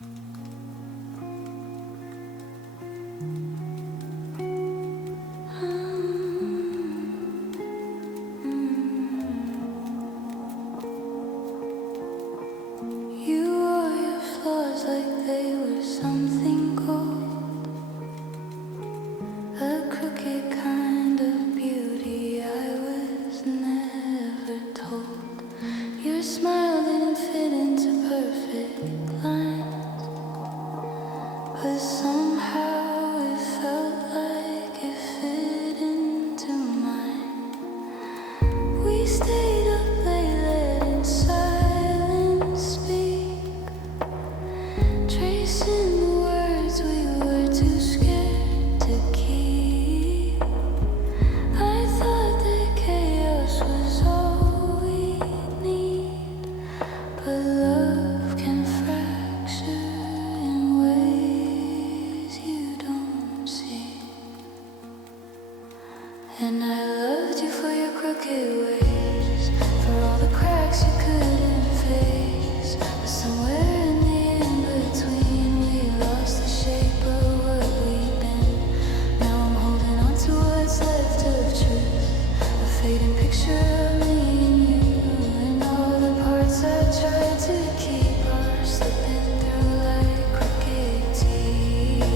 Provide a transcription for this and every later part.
You wore your flaws like they were something gold, a crooked kind of beauty I was never told. Your smile didn't fit into perfect lines, but somehow it felt like it fit into mine. We stayed up late, letting silence speak, tracing the words we were too scared to keep. I thought that chaos was all we need, but love can fracture in ways you don't see. And I loved you for your crooked ways, for all the cracks you couldn't face. But somewhere in the in-between, we lost the shape of what we've been. Now I'm holding on to what's left of truth, a fading picture of me and you, and all the parts I tried to keep are slipping through like crooked teeth.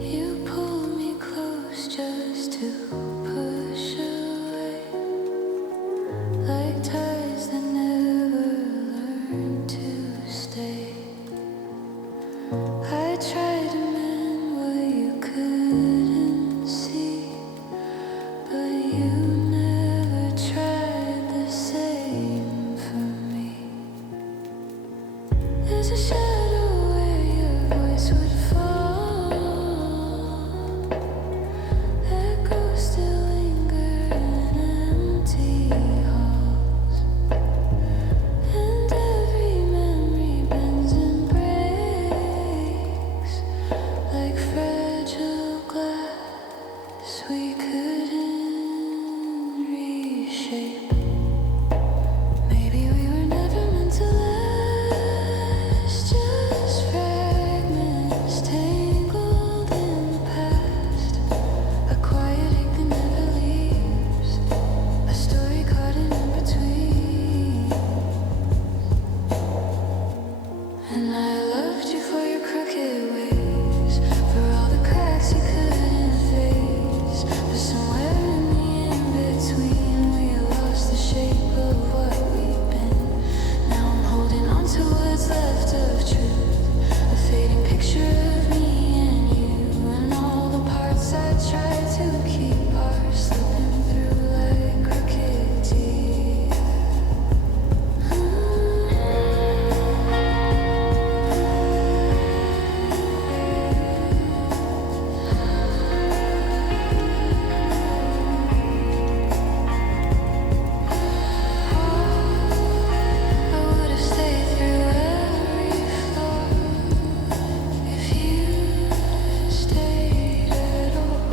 You pulled me close just to push away, like ties that never learned to stay. I tried to mend what you couldn't see, but you never tried the same for me. There's a shadow where your voice would fall, echoes still linger in empty halls, and every memory bends and breaks like fragile glass we couldn't reshape. Maybe we were never meant to last, just fragments tangled in the past, a quiet ache that never leaves, a story caught in between. And I loved you for your crooked ways, for all the cracks you couldn't face. But somewhere in the in-between, we lost the shape of what we've been. Now I'm holding on to what's left of truth, a fading picture of me and you, and all the parts I tried to keep are slipping through like crooked teeth. I would have stayed through every flaw if you stayed at all.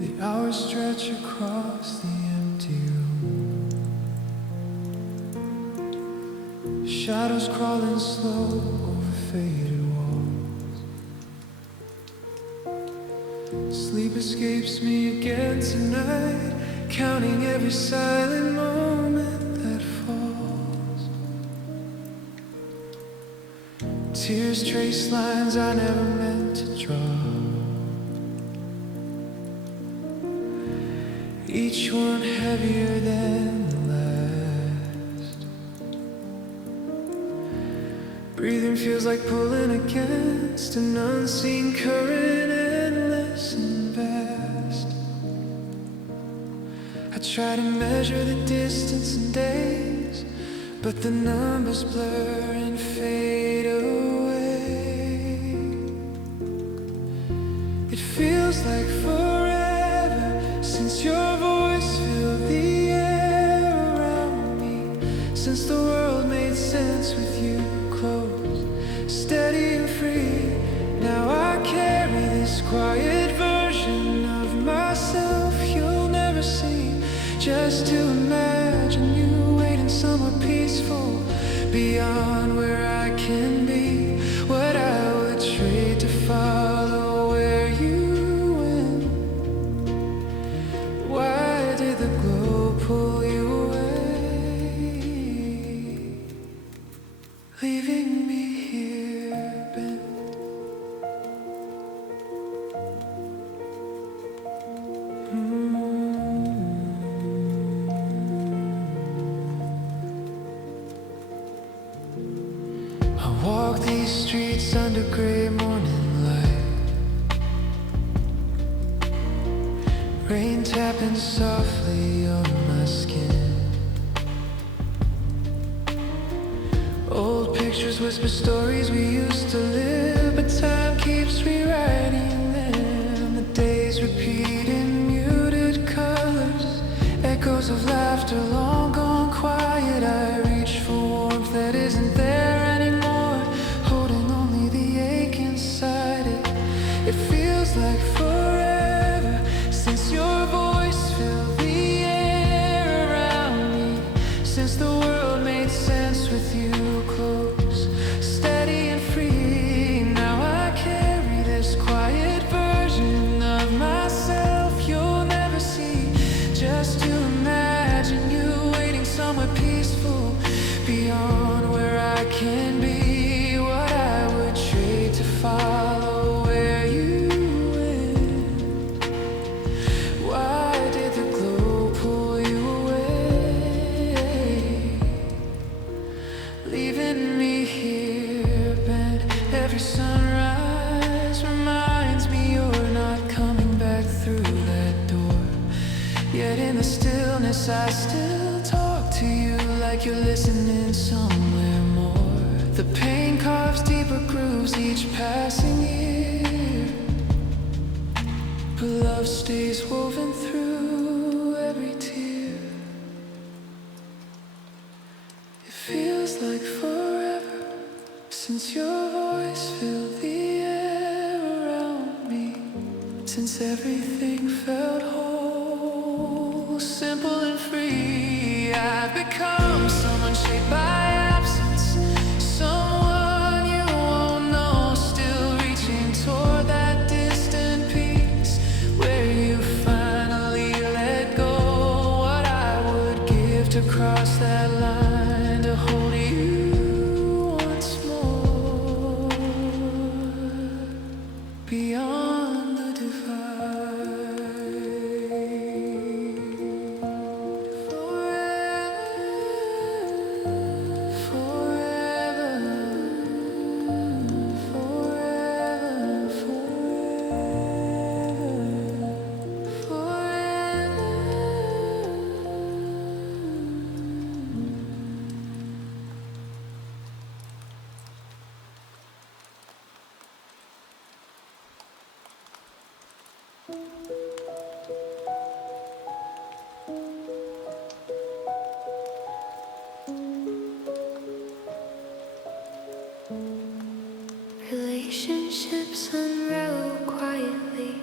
The hours stretch across the empty room, shadows crawling slow over faded walls. Sleep escapes me again tonight, counting every silent moment that falls. Tears trace lines I never meant to draw, each one heavier than the last. Breathing feels like pulling against an unseen current, endless and vast. I try to measure the distance in days, but the numbers blur and fade away. It feels like forever since your voice filled the air around me, since the world made sense with you close, steady and free. Now I carry this quiet version of myself you'll never see, just to imagine you waiting somewhere peaceful, beyond where I can be, what I would trade to follow where you went. Why did the glow pull you away, leaving me here bent? I walk these streets under gray morning light, rain tapping softly on my skin. Old pictures whisper stories we used to live, but time keeps rewriting them. The days repeat in muted colors, echoes of laughter long gone quiet. I reach for warmth that isn't there anymore, holding only the ache inside it. It feels like forever since your voice filled the air around me, since the world made sense with you close, steady and free. Now I carry this quiet version of myself you'll never see, just to imagine you waiting somewhere peaceful, beyond where I can be, what I would trade to follow where you went. Why did the glow pull you away, leaving me here bent? Every sunrise reminds me you're not coming back through that door, yet in the stillness I still talk to you like you're listening somewhere more. The pain carves deeper grooves each passing year, but love stays woven through every tear. It feels like forever since your voice filled the air around me, since everything felt whole, simple and free. I've become someone shaped by absence, someone you won't know, still reaching toward that distant peace where you finally let go. What I would give to cross that line, to hold you once more, beyond the divide. Relationships unravel quietly,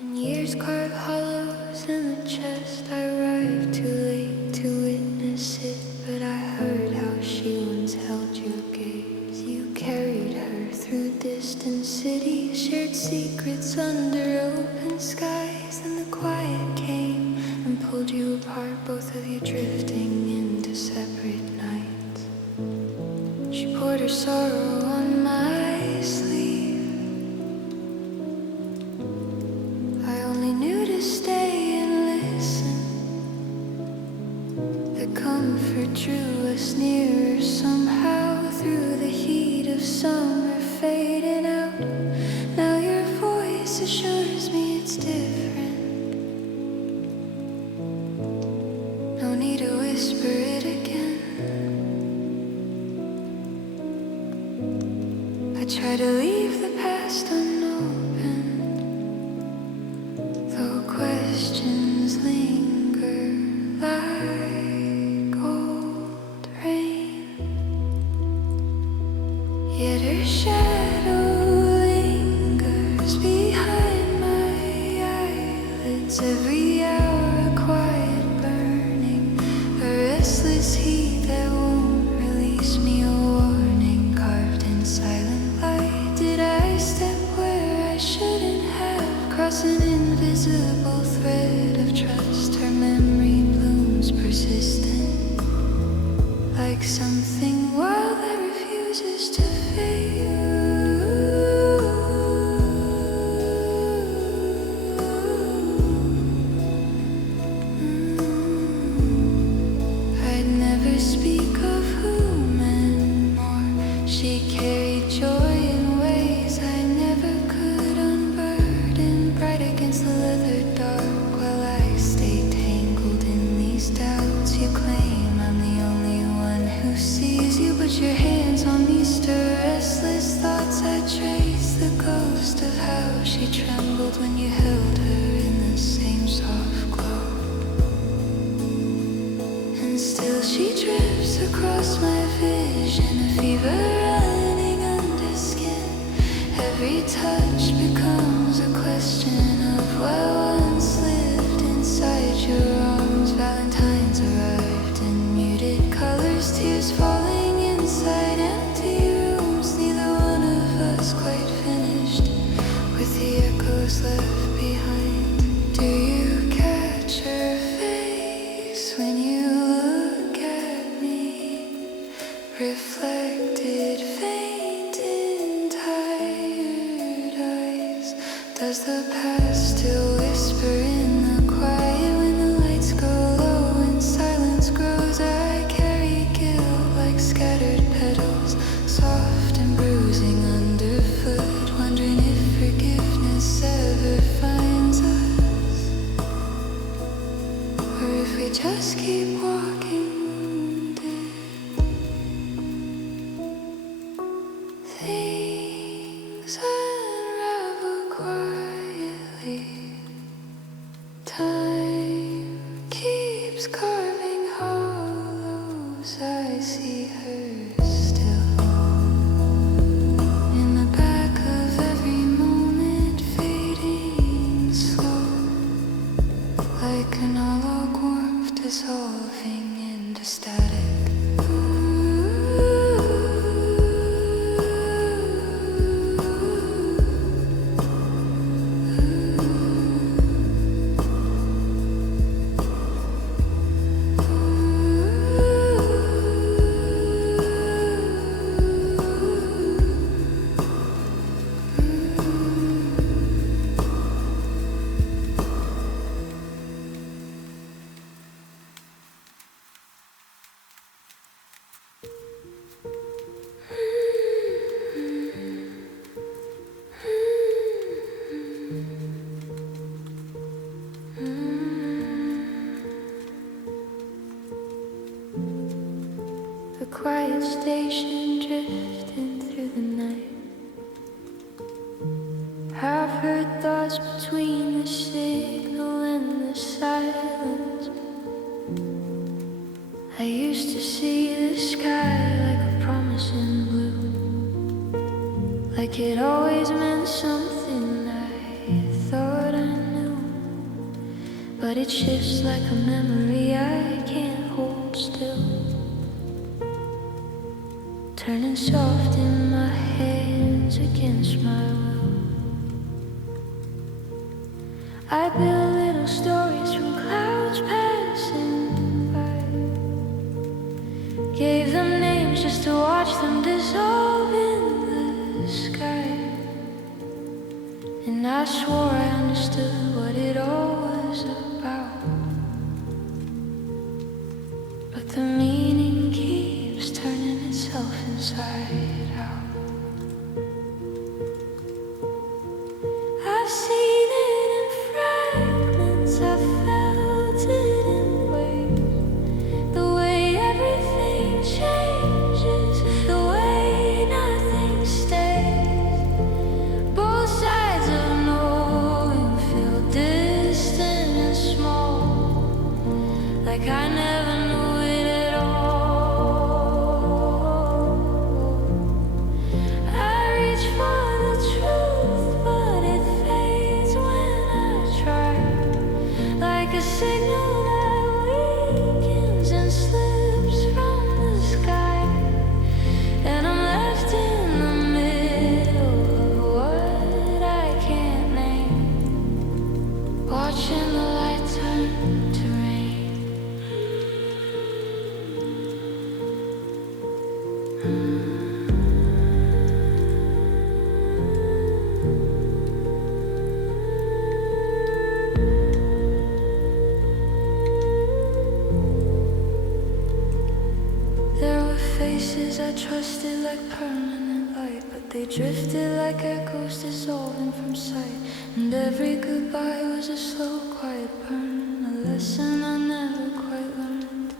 and years carve hollows in the chest. I arrived too late to witness it, but I heard how she once held your gaze. You carried her through distant cities, shared secrets under open skies, and the quiet came and pulled you apart, both of you drifting into separate nights. She poured her sorrow on my sleeve. I only knew to stay and listen. The comfort drew us nearer somehow, through the heat of summer fading out. Now your voice assures me it's different. whisper it again. I try to leave the past unopened, though questions linger like old rain. Yet her shadow lingers behind my eyelids. Every hour a quiet burning, a restless heat that won't release me. A warning carved in silent light. Did I step where I shouldn't have? Cross an invisible thread of trust. Her memory blooms persistent, like something wild that refuses to fade. I'd never speak of whom anymore. She carried joy in ways I never could unburden. Bright against the leather dark, while I stay tangled in these doubts. You claim I'm the only one who sees you, but your hands on me stir restless thoughts. I trace the ghost of how she trembled when you held her in the same soft glow. And still she drifts across my vision, a fever running under skin. Every touch becomes a question of what once lived inside your arms. Valentines arrived in muted colors, tears falling inside empty rooms. Neither one of us quite finished, with the echoes left behind. Do you catch her face when you look at me? Reflected, faint in tired eyes. Does the past still whisper in the quiet when the lights go low and silence grows? I carry guilt like scattered petals, soft and bruising underfoot, wondering if forgiveness ever finds us, or if we just keep walking wounded. Things unravel quietly. Time keeps carving hollows. I see her still in the back of every moment, fading slow, like an analog warmth dissolving into static. A quiet station drifting through the night. I've heard thoughts between the signal and the silence. I used to see the sky like a promising blue, like it always meant something I thought I knew. But it shifts like a memory I can't hold still, turning soft in my hands against my will. I build little stories from clouds passing by, gave them names just to watch them dissolve in the sky. And I swore I understood what it all was about, but the meaning keeps turning itself inside out. I've seen it in fragments, I've felt it in waves. The like I never knew it at all. I reach for the truth, but it fades when I try, like a signal that weakens and slips from the sky, and I'm left in the middle of what I can't name, watching the light turn to rain. There were faces I trusted like permanent light, but they drifted like echoes dissolving from sight. And every goodbye was a slow, quiet burn, a lesson I never quite learned.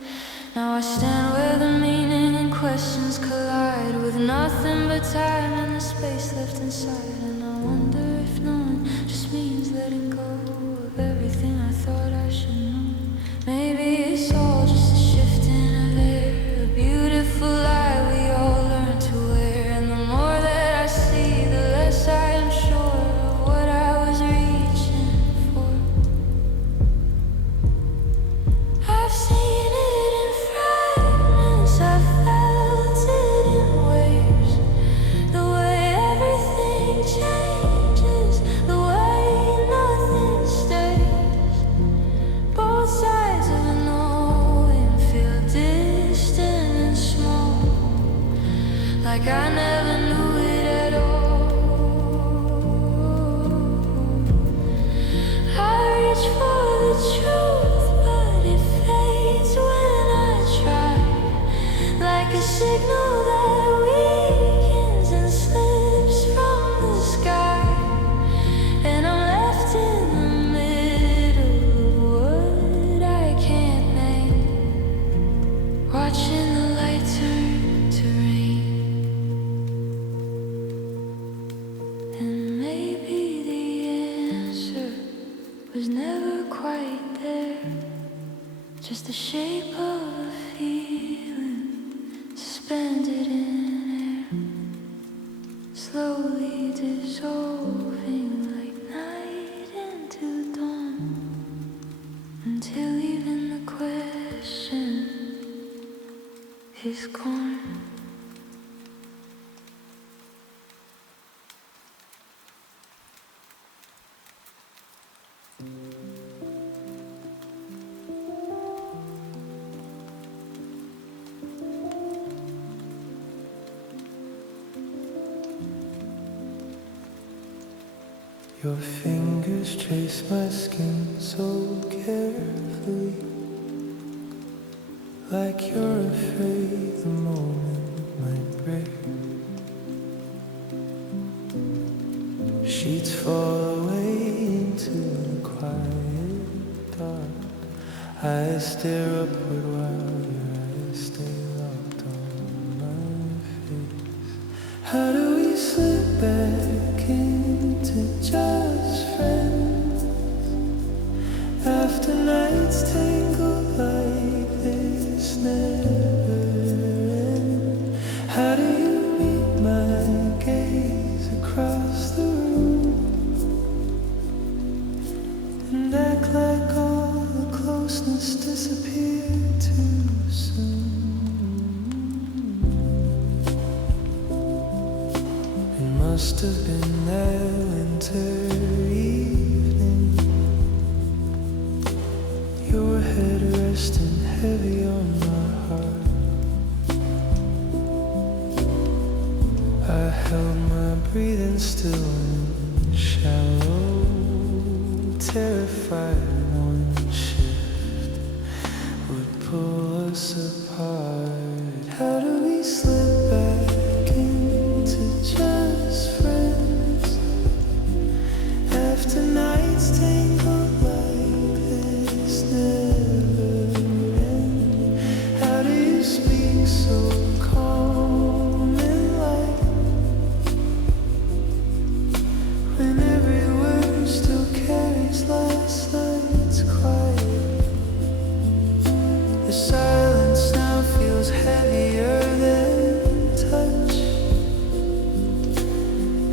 Now I stand where the meaning and questions collide, with nothing but time and the space left inside. And I wonder if knowing just means letting go of everything I thought I should know. Maybe it's all just a shifting of air, a beautiful lie we all learn to wear. And the more that I see, the less I am sure of what I was reaching for. I've seen it in fragments, I've felt it in waves, the way everything changes, the way nothing stays. Both sides of a knowing feel distant and small, like I never knew it at all. I reach for the truth, but it fades when I try, like a signal that weakens and slips from the sky, and I'm left in the middle of what I can't name, watching the light turn to rain. And maybe the answer was never quite there, just the shape of a feeling suspended in air, slowly dissolving like night into dawn, until even the question is gone. Your fingers trace my skin so carefully, like you're afraid the moment might break. Sheets fall away into the quiet dark. I stare upward while your eyes stay locked on my face. How do we slip back into just friends after nights tangled like this never end? How do you meet my gaze across the room and act like all the closeness disappeared too soon? It must have been that winter evening, your head resting heavy on my heart. I held my breathing still and shallow, terrified one shift would pull us apart. How do we slip back into just friends after nights tangled like this never end? How do you speak so calm and light when every word still carries last night's quiet? The silence now feels heavier than touch.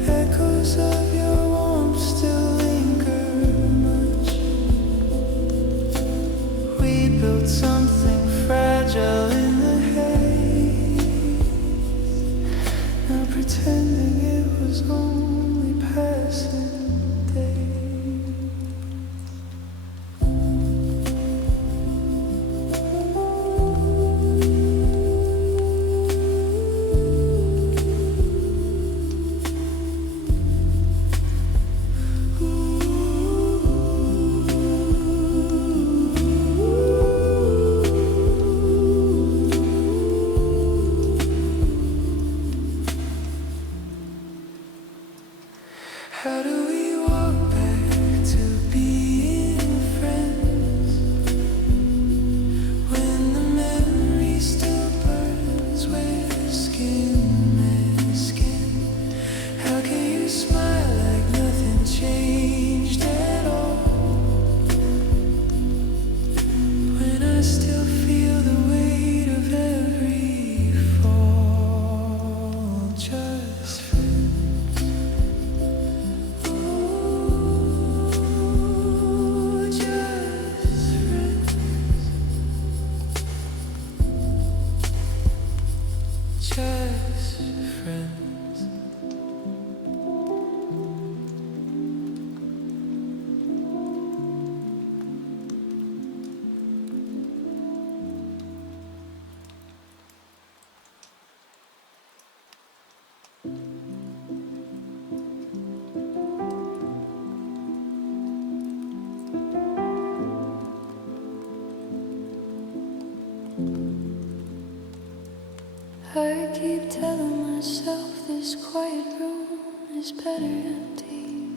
Echoes of your warmth still linger much. We built something fragile in the haze, now pretending it was only passing days. How do we walk back to being friends when the memory still burns where skin met skin? How can you smile like nothing changed at all when I still feel the weight of every fall? Just friends. Just friends. I keep telling myself this quiet room is better empty.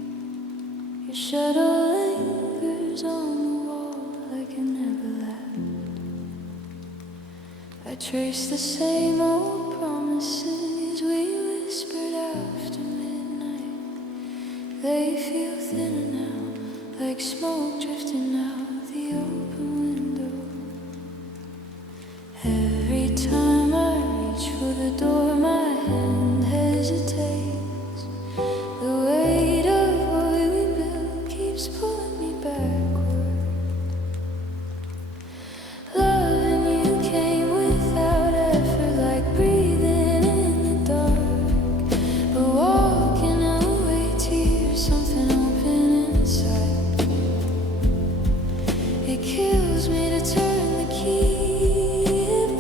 Your shadow lingers on the wall like it never left. I trace the same old promises we whispered after midnight. They feel thinner now, like smoke drifting out the open window. Every time I reach for the door, my hand hesitates. The weight of what we built keeps pulling me backward. Loving you came without effort, like breathing in the dark. But walking away to hear something open inside. It kills me to turn the key. It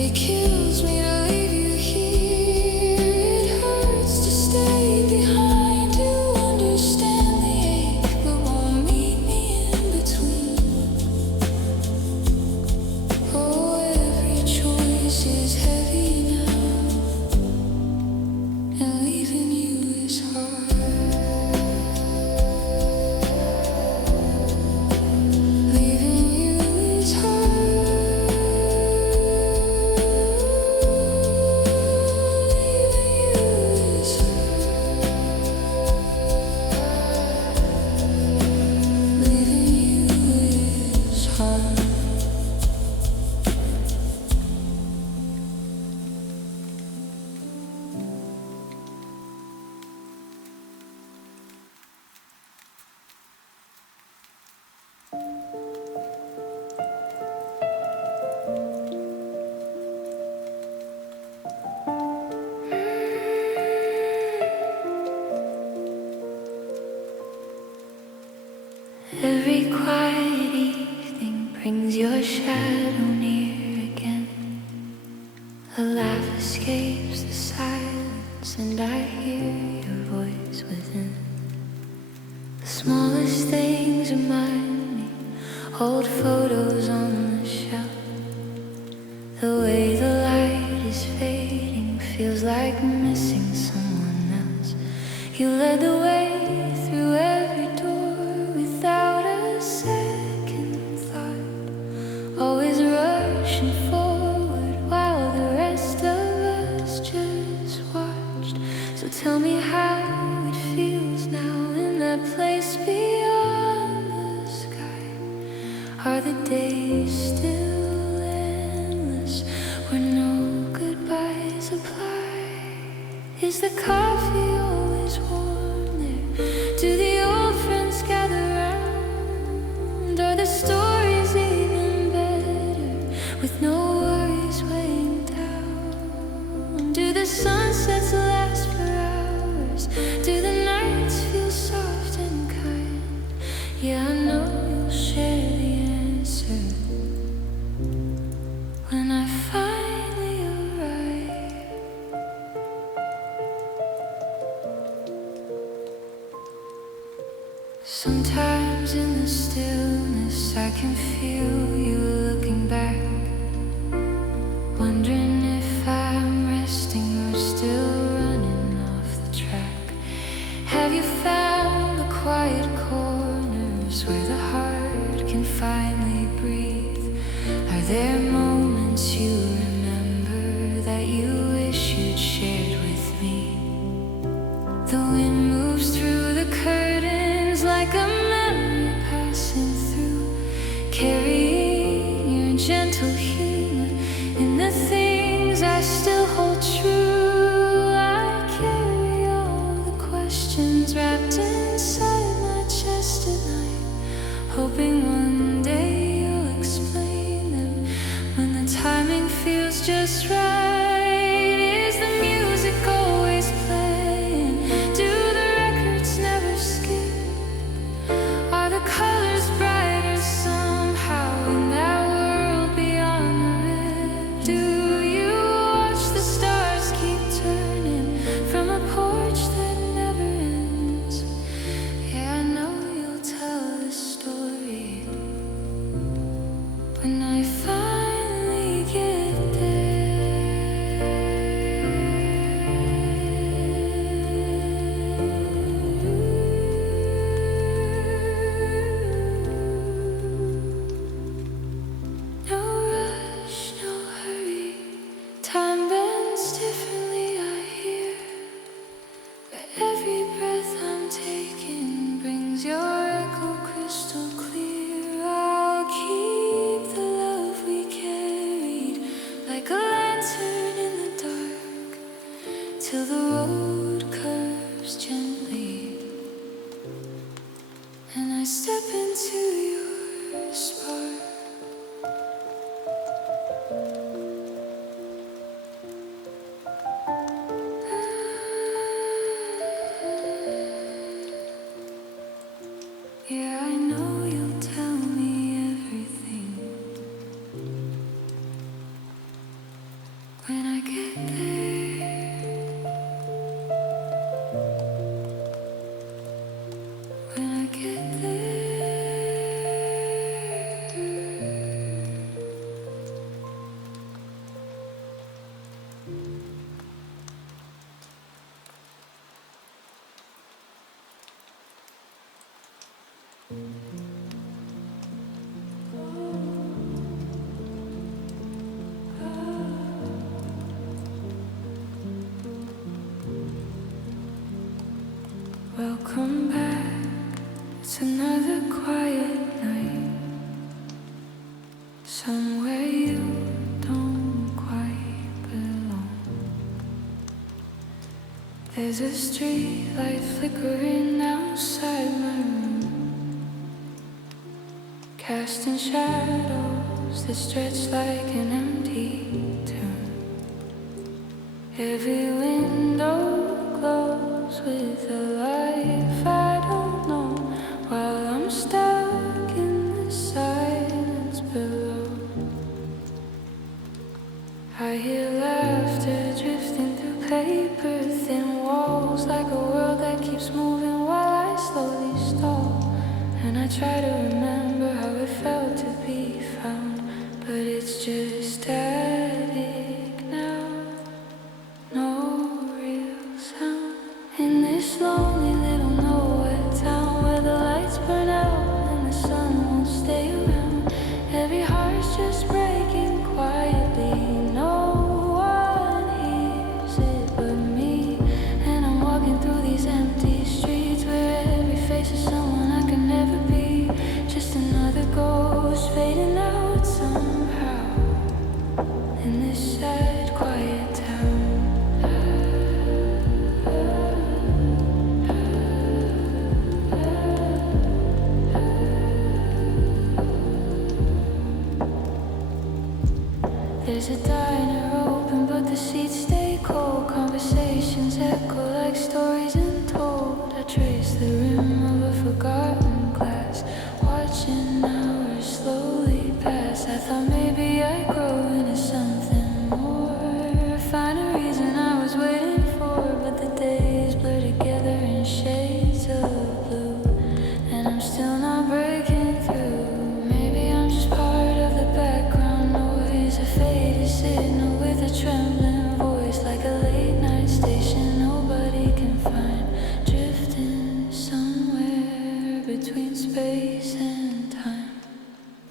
It kills me to leave you here. It hurts to stay behind to understand the ache, but won't meet me in between. Oh, every choice is heavy now, and leaving you is hard. Leaving you is hard. Every quiet evening brings your shadow near again. A laugh escapes the silence, and I hear your voice within. The smallest things remind me, old photos on the shelf. The way the light is fading feels like missing someone else. You led the way through every door without a second thought, always rushing forward while the rest of us just watched. So tell me how it feels now in that place beyond the sky. Are the days still endless where no goodbyes apply? Is the coffee always warm there? Do the old friends gather round? Are the stories even better with no worries weighing down? Do the sunsets last for hours? Do the nights feel soft and kind? Yeah, I know you'll share the answer when I finally arrive. Sometimes in the stillness I can feel you looking back, wondering if I'm resting or still running off the track. Have you found the quiet corners where the heart can finally breathe? Are there moments you remember that you wish you'd shared with me? The wind moves through the curtains like a memory passing through, carrying your gentle humor in the things I still hold true. I carry all the questions wrapped inside my chest at night, hoping one day you'll explain them when the timing feels just right. Is the music always playing? Do the records never skip? Are the colors brighter somehow in that world beyond the rift? Do you watch the stars keep turning from a porch that never ends? Yeah, I know you'll tell the story when I finally get there. No rush, no hurry. Time bends differently, I hear. But every breath I'm taking brings your echo crystal clear. I'll keep the love we carried like a lantern in the dark till the road curves gently and I step into your spark. Yeah, I know you'll tell me everything when I get there, when I get there. Welcome back, it's another quiet night. Somewhere you don't quite belong. There's a street light flickering outside my room, casting shadows that stretch like an empty tomb. Every window glows with a life I don't know, while I'm stuck in the silence below. I hear laughter drifting through paper thin walls, like a world that keeps moving while I slowly stall. And I try to remember how it felt to be found, but it's just static now. No real sound in this lonely little nowhere town where the lights burn out and the sun won't stay around. Every heart's just breaking quietly. No one hears it but me, and I'm walking through these empty streets where every face is someone I could never be. Just another ghost fading out somehow in this sad, quiet town. There's a diner open, but the seats stay cold. Conversations echo like stories untold. I trace the rim of a forgotten glass, watching hours slowly pass. I thought maybe I'd grow into something more, find a reason I was waiting for, but the days blur together in shades of blue, and I'm still not breaking through. Maybe I'm just part of the background noise, a faded signal with a trembling voice, like a late night station nobody can find, drifting somewhere between space and time.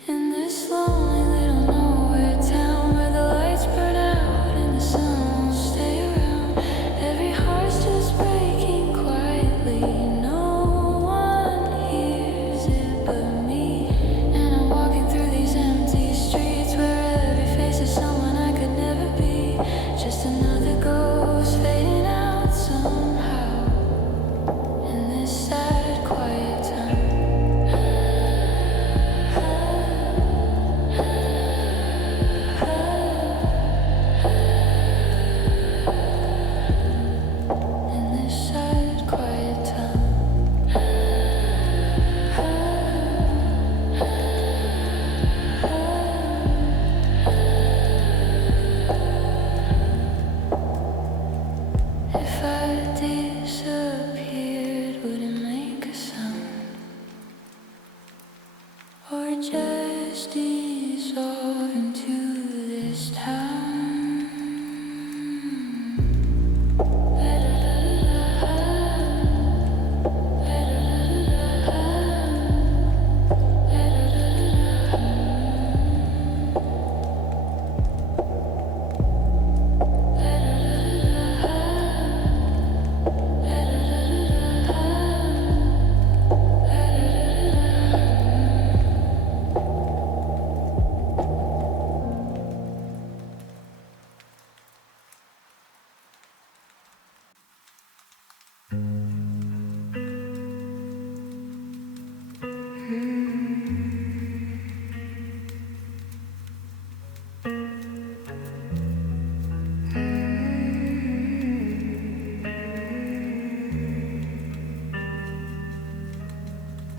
In this lonely little nowhere town where the lights burn out and the sun won't stay around. Every heart's just breaking quietly. No one hears it but me, and I'm walking through these empty streets where every face is someone I could never be. Just another ghost fading out somehow in this sad, quiet time. In this sad, quiet time. If I disappeared, would it make a sound? Or just dissolve into this town?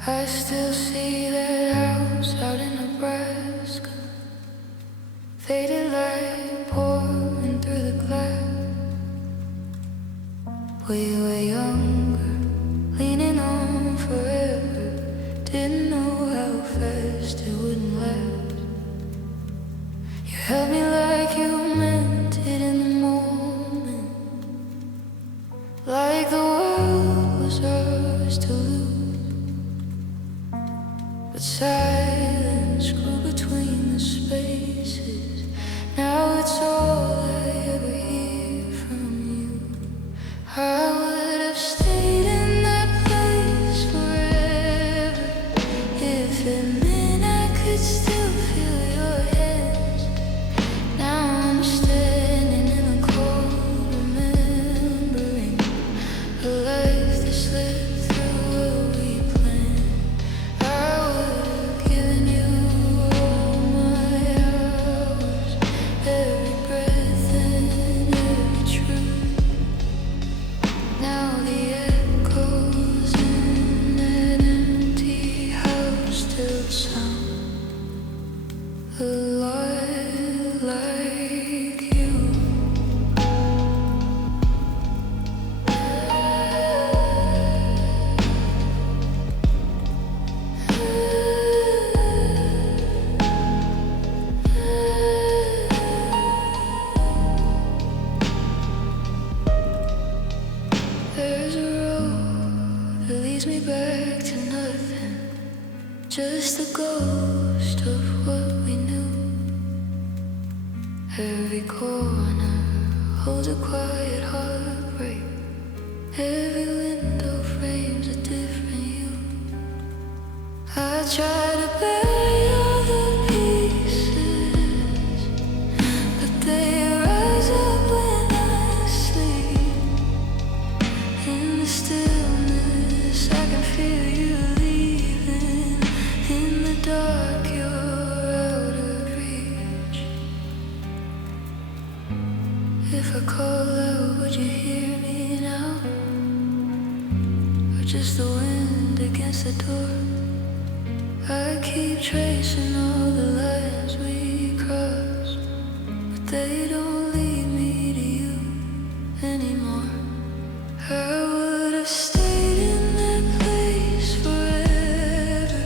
I still see that house out in Nebraska, faded light pouring through We were younger, leaning on forever. Didn't know how fast it wouldn't last. You held me like you meant it in the moment, like the world was ours to lose. But silence grew between the spaces. Now it's all I ever hear from you. I would have stayed in that place forever if it meant I could still feel your hands. Now I'm standing in the cold, remembering a life that slipped through what we planned. I would have given you all my hours, every breath and every truth. Now the echoes in that empty house still sound a lot like you. There's a road that leads me back to nothing, just the ghost of what we knew. Every corner holds a quiet heartbreak. Every window frames a different you. I try to bury all the pieces, but they rise up when I sleep. In the stillness, I can feel you leaving. In the dark, you're out of reach. If I call out, would you hear me now? Or just the wind against the door? I keep tracing all the lines we crossed, but they don't lead me to you anymore. I would have stayed in that place forever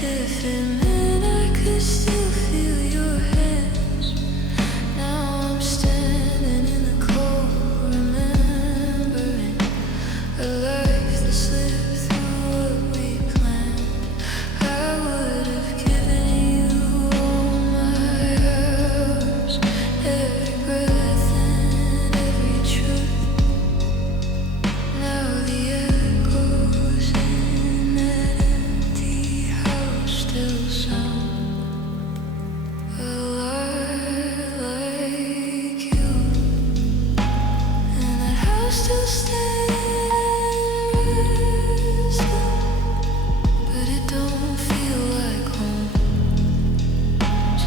if it meant I could still feel your hands. Now I'm standing in the cold, remembering a life that slipped through what we planned. I would have given you all my hours, every breath and every truth. Now the echoes in that empty house still sound a lot like you. And that house still stands resting, but it don't feel like home.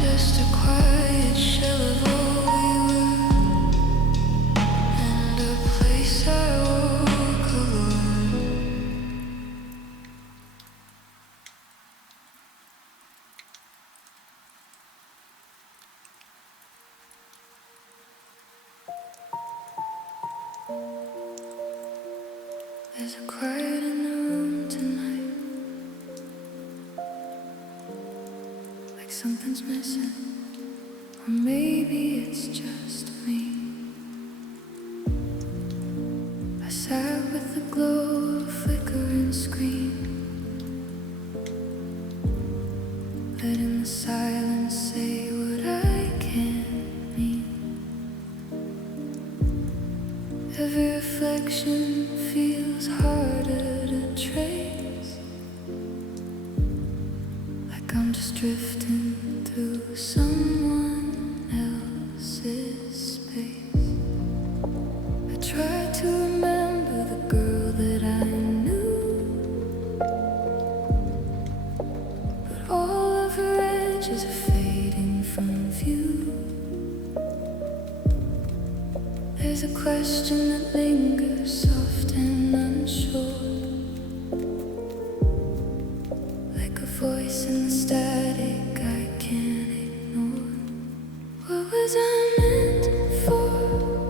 Just a quiet shell of all we were, and a place I walk alone. There's a quiet in the room tonight, like something's missing, or maybe it's just me. I sat with the glow of a flickering screen, letting the silence say what I can't mean. Every reflection feels harder to trace, like I'm just drifting through someone else's space. I try to remember the girl that I knew, but all of her edges are fading from view. There's a question that lingers soft and unsure, like a voice in the static I can't ignore. What was I meant for?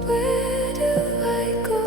Where do I go?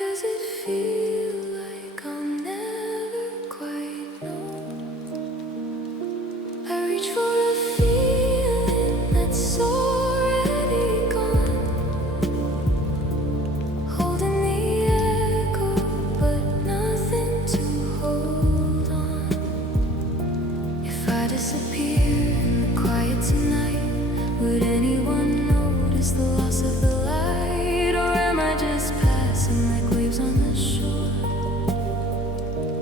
does it feel like I'll never quite know? I reach for a feeling that's already gone, holding the echo, but nothing to hold on. If I disappear in the quiet tonight, would anyone notice the loss of the light? Or am I just passing like waves on the shore?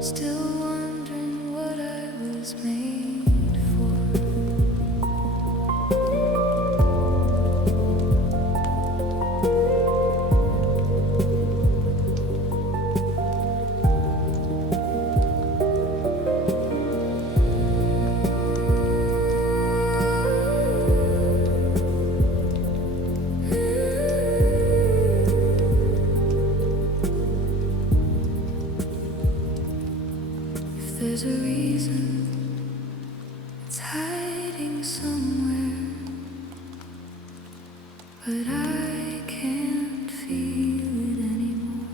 Still wondering what I was made for. If there's a reason, it's hiding somewhere, but I can't feel it anymore.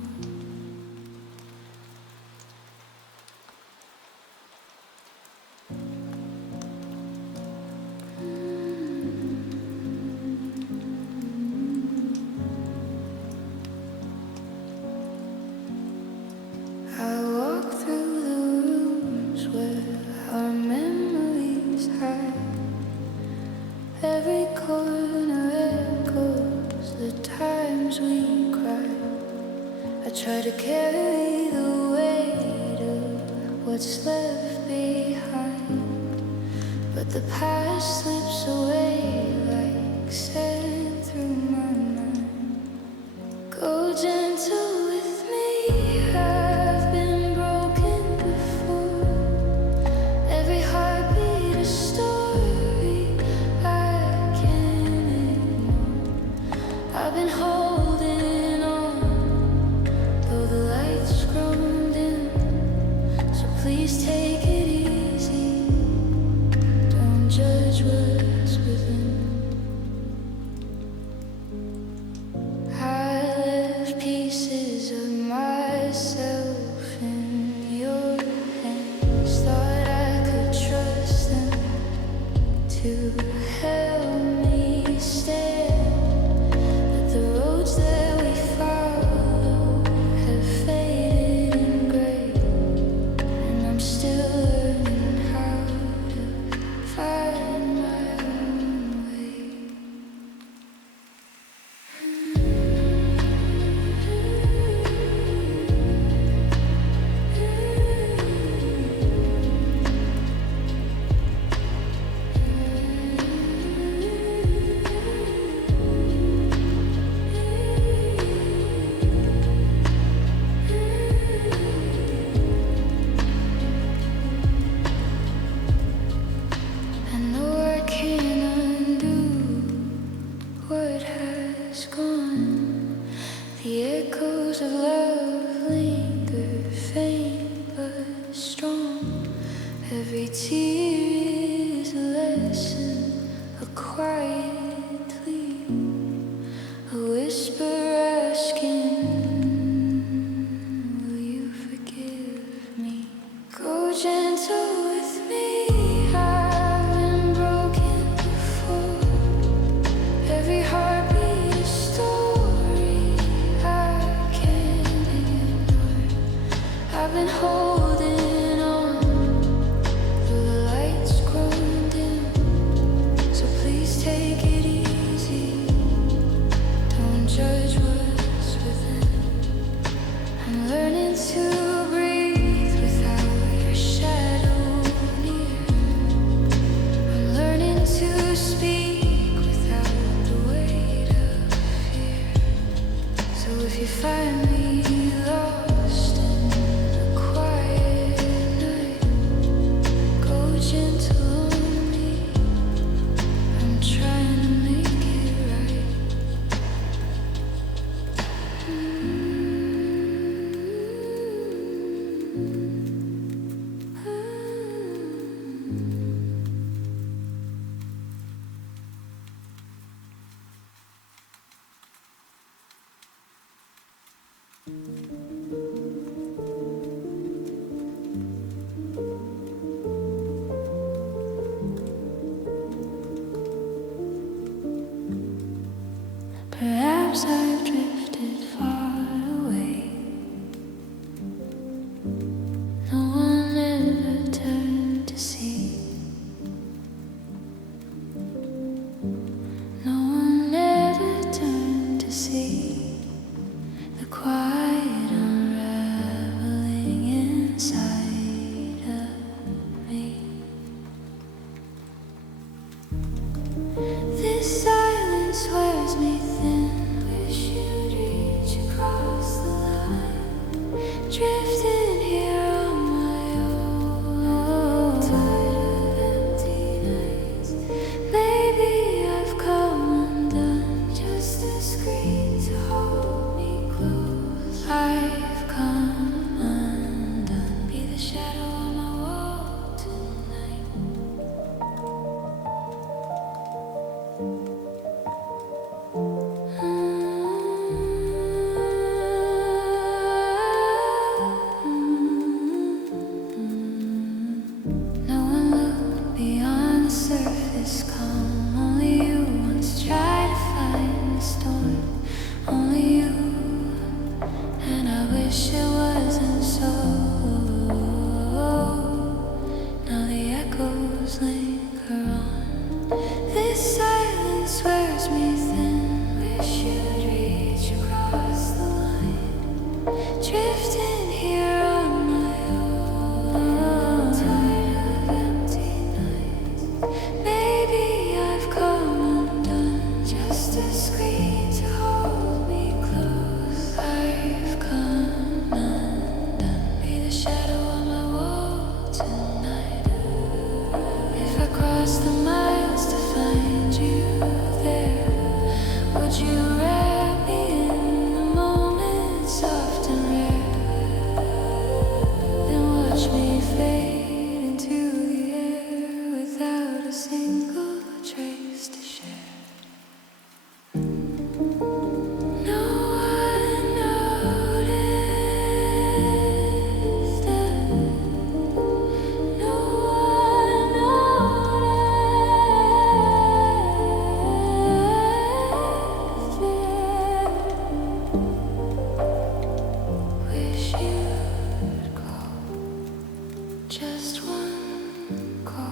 I walk through the rooms where our memories hide. Every corner echoes the times we cried. I try to carry the weight of what's left behind, but the past slips away like sand through my mind. Go gentle with me, I've been broken before. Every heartbeat a story I can't ignore. I've been holding on, though the lights grown dim. So please take it easy, don't judge what's within. I left pieces of myself in your hands. Thought I could trust them to help me stand, but the roads that we follow have faded in gray, and I'm still learning how to find my own way. I know I can't undo what has gone. The echoes of love linger faint but strong. Every tear is a lesson, a quiet plea, a whisper asking, will you forgive me? Go gentle with me, I've been broken before. Every heartbeat a story I can't ignore. I've been holding on, though the lights grown dim. So please take it easy, don't judge what's within. I'm learning to breathe without your shadow near. I'm learning to speak without the weight of fear. So if you find me lost in a quiet night, go gentle on me, I'm trying to make it right. Perhaps I've drifted far away. No one ever turned to see. No one ever turned to see the quiet unraveling inside of me. This silence wears me thin. Wish you'd reach across the line. Drifting here on my own. Tired of empty nights. Maybe I've come undone. Just a screen to hold me close. I've come undone. Be the shadow on my wall tonight. No one looked beyond the surface calm. Only you once tried to find the storm. Only you, and I wish it wasn't so. Now the echoes linger on. This silence wears me thin. Wish you'd reach across the line. Drifting here on my own. Tired of empty nights. Maybe I've come undone. Just a screen to hold me close. I've come undone. Be the shadow on my wall tonight. If I cross the miles to find you there, would you wrap me in the moment soft and rare? Then watch me fade into the air without a single trace to share. No one noticed us. No one noticed me. Wish you'd call, just one call.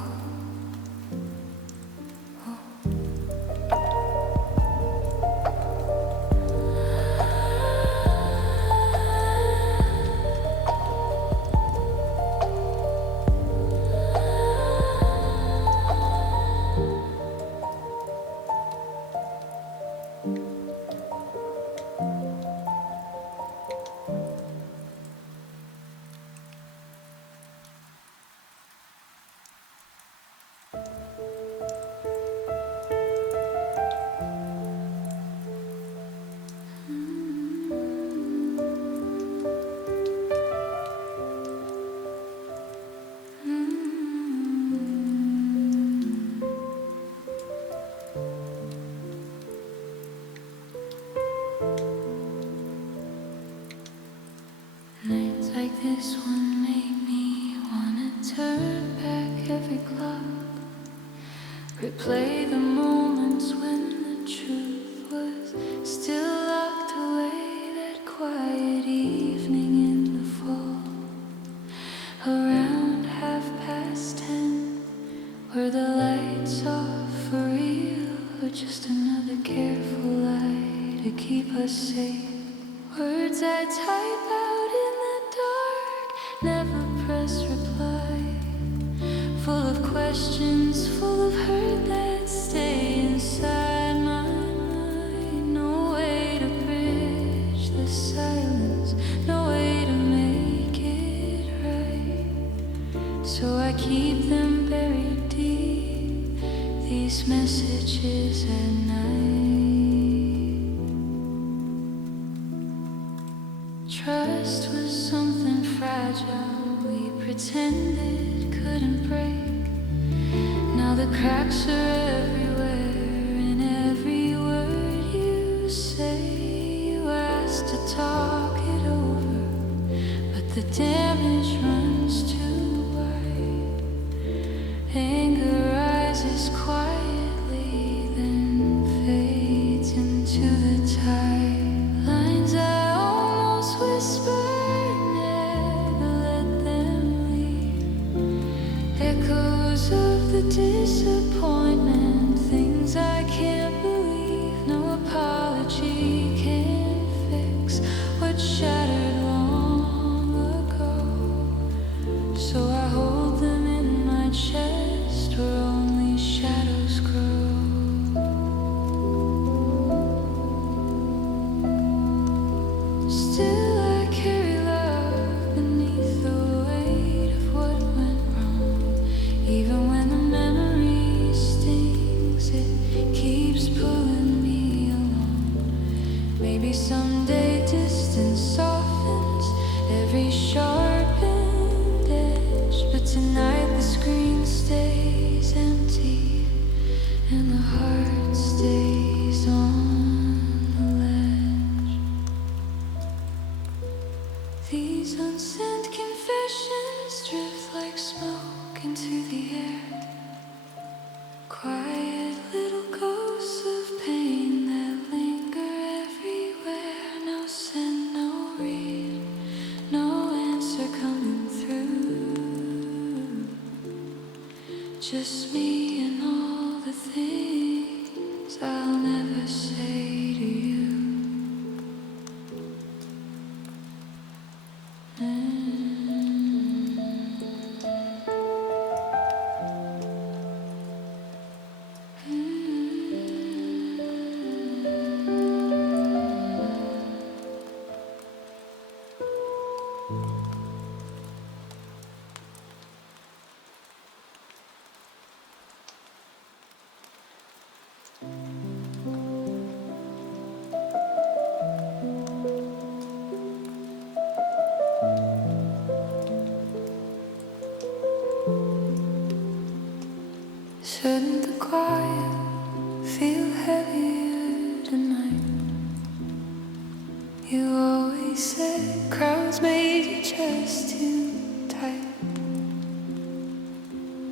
Nights like this one make me wanna turn back every clock. Replay the moments when the truth was still locked away. That quiet evening in the fall, around 10:30. Were the lights off for real, or just another careful lie to keep us safe? Words I type out in the dark, never press reply. Full of questions, full of hurt that stay inside my mind. No way to bridge the silence, no way to make it right. So I keep them buried deep, these messages at night. Trust was something fragile we pretended couldn't break. Now the cracks are everywhere in every word you say. You asked to talk it over, but the damage runs too wide. Anger rises quietly, then fades into the Still I carry love beneath the weight of what went wrong. Even when the memory stings, it keeps pulling me along. Maybe someday distance softens every sharpened edge, but tonight the screen stays empty and the heart stays on the ledge. These unsent confessions drift like smoke into the air. Quiet little ghosts of pain that linger everywhere. No send, no read, no answer coming through. Just me and all the things I'll never say to you. Shouldn't the quiet feel heavier tonight? You always said crowds made your chest too tight.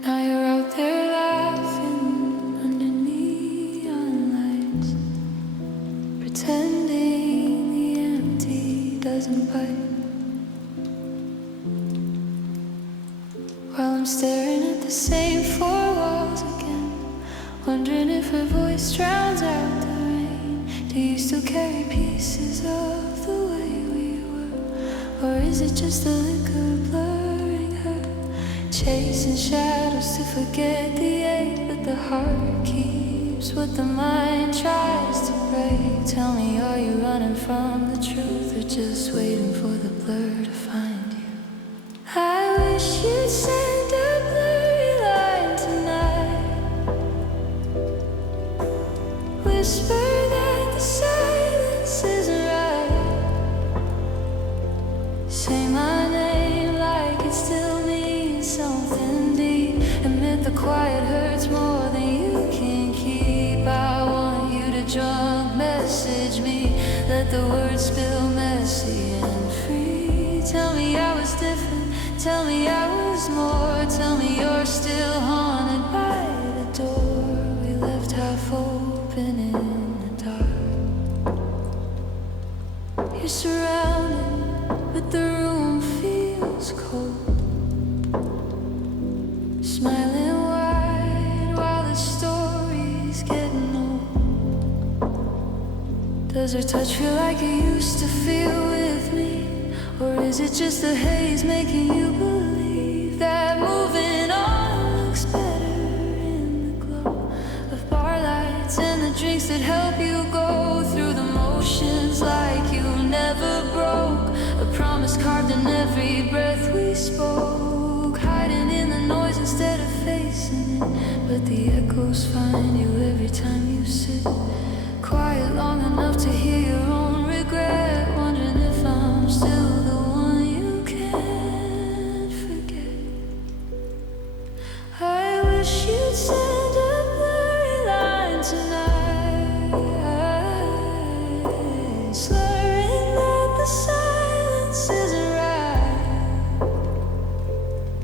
Now you're out there laughing under neon lights, pretending the empty doesn't bite. While I'm staring at the same four walls again, wondering if her voice drowns out the rain. Do you still carry pieces of the way we were? Or is it just the liquor blurring her? Chasing shadows to forget the ache, but the heart keeps what the mind tries to break. Tell me, are you running from the truth or just waiting for the blur to find you? I wish you'd send a blurry line tonight. Whisper that the silence isn't right. Say my name like it still means something deep. Admit the quiet hurts more than you can keep. I want you to drunk message me. Let the words spill messy and free. Tell me I was different. Tell me I was more. Tell me you're still haunted by the door we left half open in the dark. You're surrounded, but the room feels cold. Smiling wide while the story's getting old. Does her touch feel like it used to feel with me? Or is it just the haze making you believe that moving on looks better in the glow of bar lights and the drinks that help you go through the motions like you never broke? A promise carved in every breath we spoke, hiding in the noise instead of facing it. But the echoes find you every time you sit quiet long enough to hear your own regret, wondering if I'm still the one you can't forget. I wish you'd send a blurry line tonight, slurring that the silence isn't right.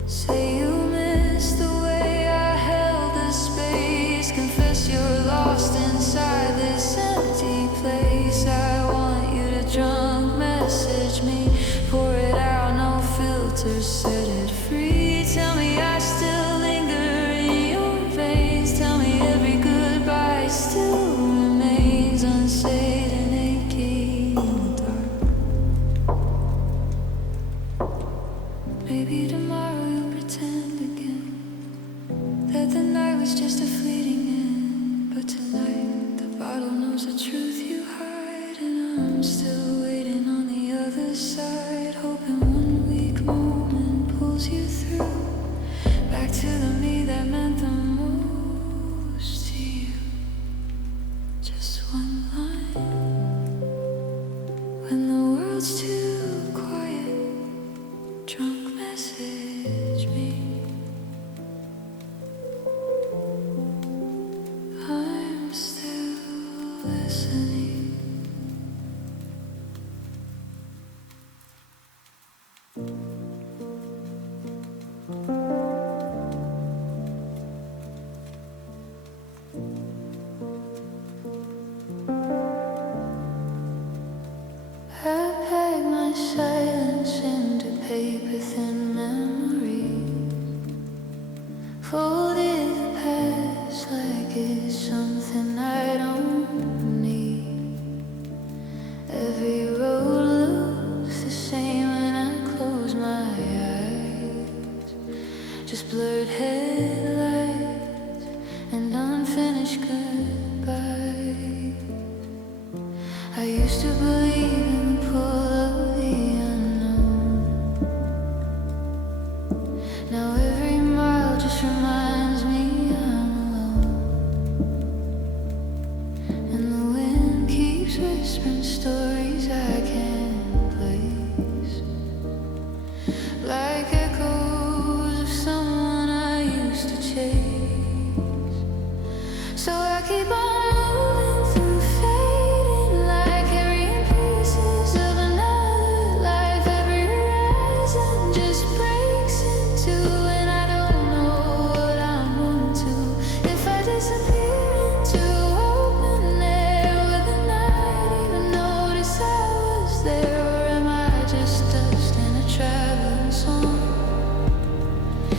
Say you miss the way I held the space. Confess you're lost inside this empty place. I want you to drunk message me. Pour it out, no filters, set it free. Tell me I still linger in your veins. Tell me every goodbye still remains unsaid and aching in the dark. Maybe tomorrow you'll pretend again that the night was just a fleeting end. But tonight the bottle knows the truth you hide, and I'm still waiting on the other side, hoping one weak moment pulls you through. Back to the me that meant the most to you. Just one line. When the world's too quiet, drunk message me. I'm still listening. I pack my silence into paper-thin memories. Folded the past like it's something I don't need. Every road looks the same when I close my eyes. Just blurred headlights and unfinished goodbyes. I used to believe in the pull of the unknown. Now every mile just reminds me I'm alone. And the wind keeps whispering stories I can't place, like echoes of someone I used to chase. So I keep on moving through fading light, carrying pieces of another life. Every horizon just breaks in two, and I don't know what I'm on to. If I disappear into open air, will the night even notice I was there? Or am I just dust in a traveling song,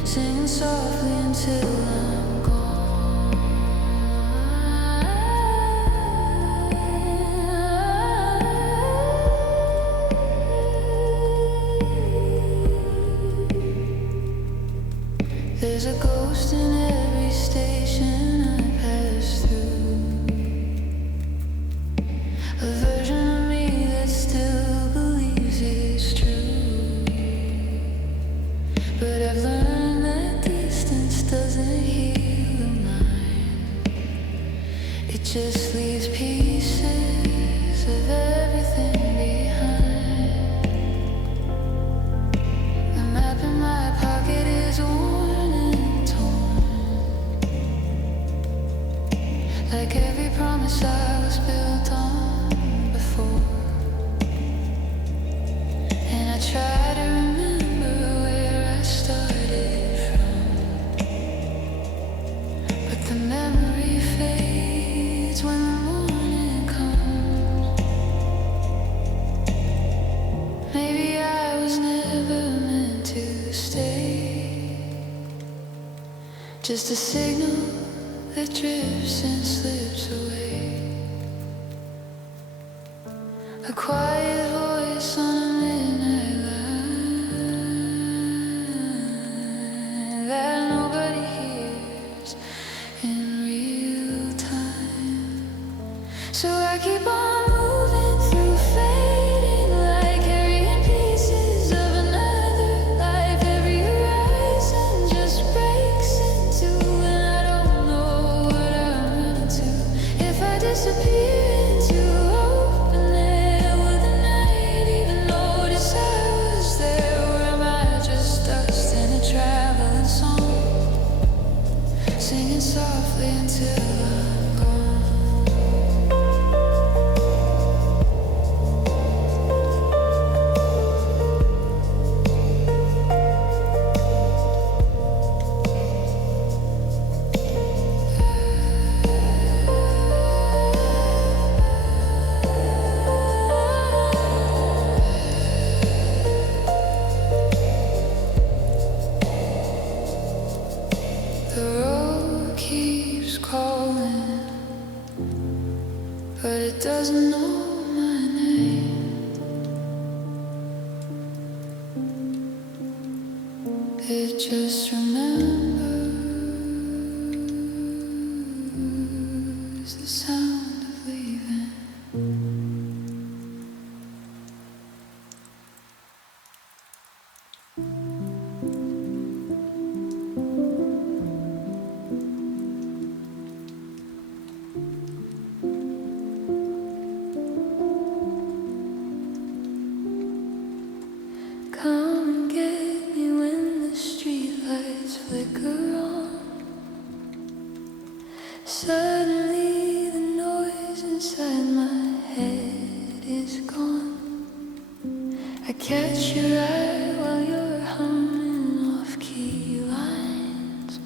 singing softly until I'm gone? There's a ghost in every station I pass through, a version of me that still believes it's true. But I've learned that distance doesn't heal the mind. It just leaves pieces of everything behind. The map in my pocket is worn and torn, like every promise I was built on before. And I try to remember where I started from, but the memory fades when the morning comes. Maybe I was never meant to stay, just a signal that drifts and slips away. A quiet voice on a midnight line that nobody hears in real time. So I keep on moving through fading light, carrying pieces of another life. Every horizon just breaks in two, and I don't know what I'm running to. If I disappear into open air, will the night even notice I was there? Or am I just dust in a traveling song, singing softly until I'm gone? The road keeps calling, but it doesn't know my name. It just remembers the sound of leaving. come and get me when the streetlights flicker on. Suddenly the noise inside my head is gone. I catch your eye while you're humming off-key lines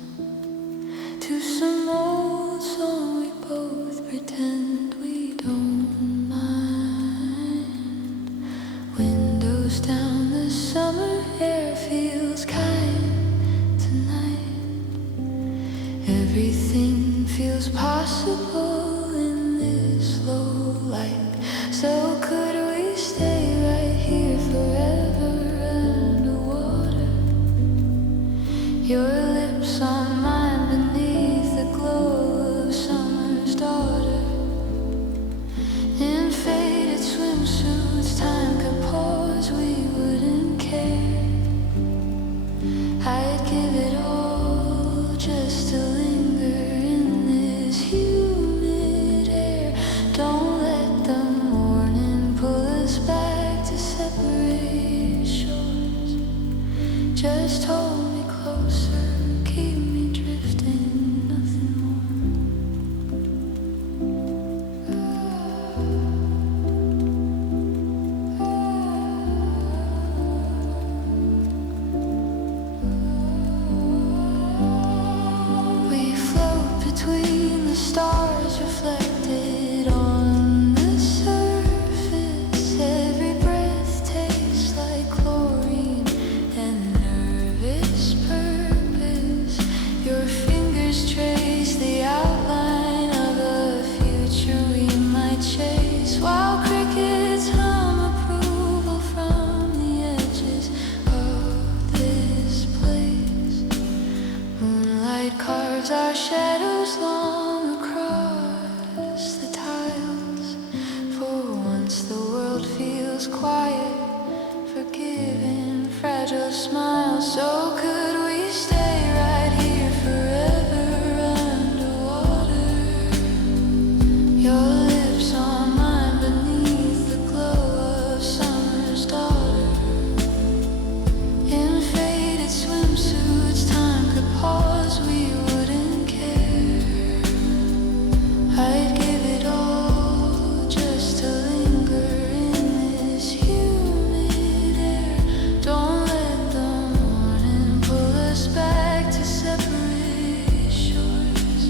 to some old song we both pretend we don't mind. Windows down, the summer air feels kind tonight. Everything feels possible in this low light. So could we stay right here forever underwater? Your lips on mine beneath the glow of summer's daughter. In faded swimsuits, time could pause, we wouldn't care. I'd give it all just to linger in this humid air. Don't let the morning pull us back to separate shores. Just hold me closer, keep me drifting, nothing more. We float between the stars, reflected on the surface. Every breath tastes like chlorine and nervous purpose. Your fingers trace the outline of a future we might chase, while crickets hum approval from the edges of this place. Moonlight carves our shadows long across the tiles. For once the world feels quiet, forgiving, fragile smiles. So could we stay right here forever underwater? Your lips on mine beneath the glow of summer's daughter. In faded swimsuits, time could pause, we wouldn't care. I'd give it all just to linger in this humid air. Don't let the morning pull us back to separate shores.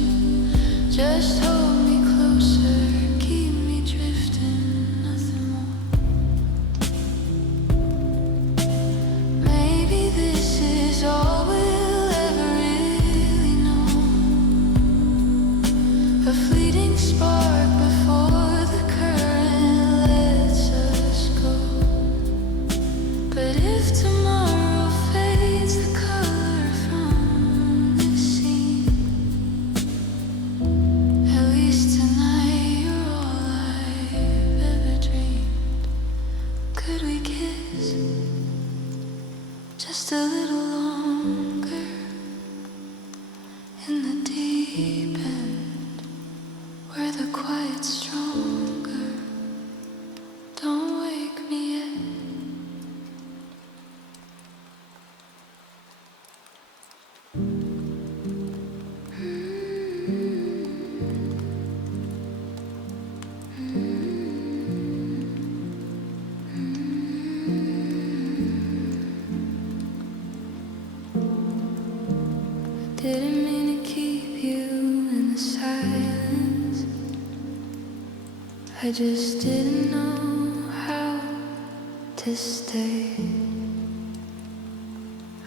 Just hold me closer, keep me drifting, nothing more. Maybe this is all we'll ever really know. A fleeting spark before the current lets us go. But if tomorrow fades the color from the scene, at least tonight you're all I've ever dreamed. Could we kiss just a little longer in the deep end, where the quiet's stronger? Don't wake me yet. Didn't mean to keep you in the silence. I just didn't know how to stay.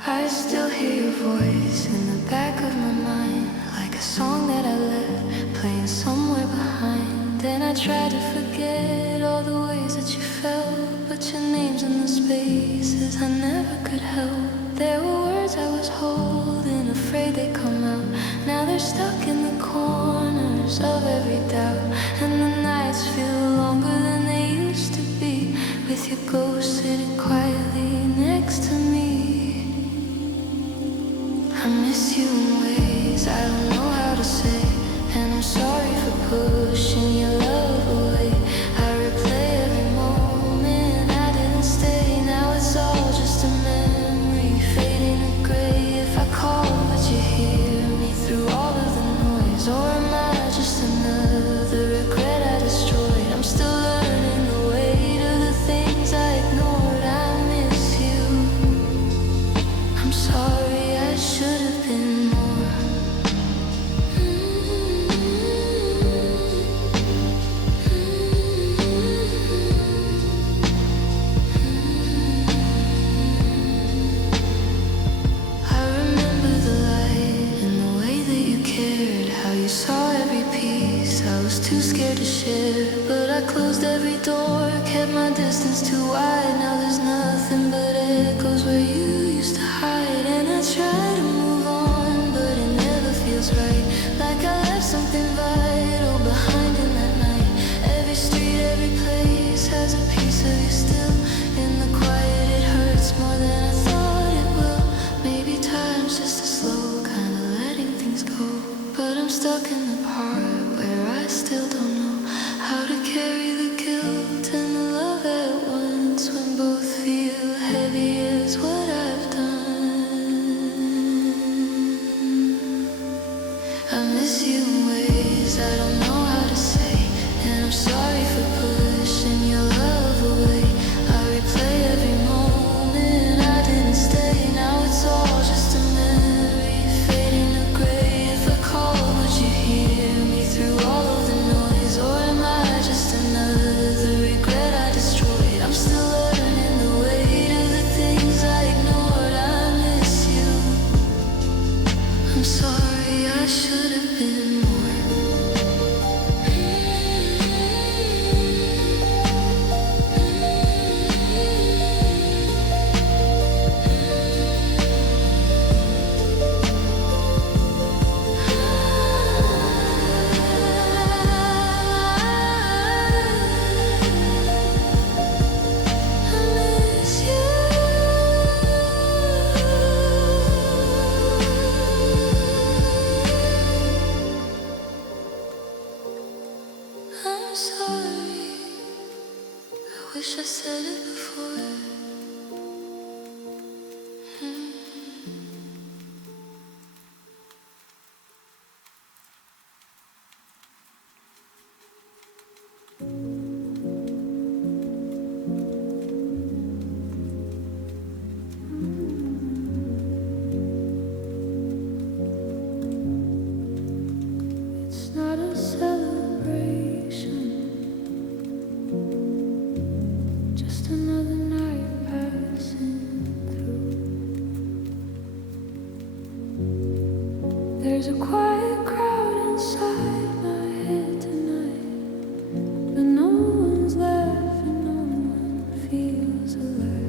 I still hear your voice in the back of my mind, like a song that I left playing somewhere behind. And I try to forget all the ways that you felt, but your name's in the spaces I never could help. There were words I was holding, afraid they'd come out. Now they're stuck in the corners of every doubt. And the nights feel longer than they used to be, with your ghost sitting quietly next to me. I miss you in ways I don't know how to say, and I'm sorry for pushing your love away. I replay every moment I didn't stay. Now it's all just a my distance too wide. Now there's nothing but echoes where you used to hide. And I try to move on, but it never feels right. Like I left something vital behind in that night. Every street, every place has a piece of you still. In the quiet it hurts more than I thought it will. Maybe time's just a slow kind of letting things go. But I'm stuck in the part where I still don't know how to carry the guilt and the love at once, when both feel heavy as what I've done. I miss you in ways I don't know how to say, and I'm sorry for pushing your love away. I replay every moment I didn't stay. Now it's all just a memory fading to gray. If I called, would you hear me through all of the noise? Or am I just another regret I destroyed? I'm still learning the weight of the things I ignored. I miss you. I'm sorry, I should have been more. I miss you. I'm sorry. I wish I said it before. It's not a celebration, just another night passing through. There's a quiet crowd inside my head tonight, but no one's laughing, no one feels alive.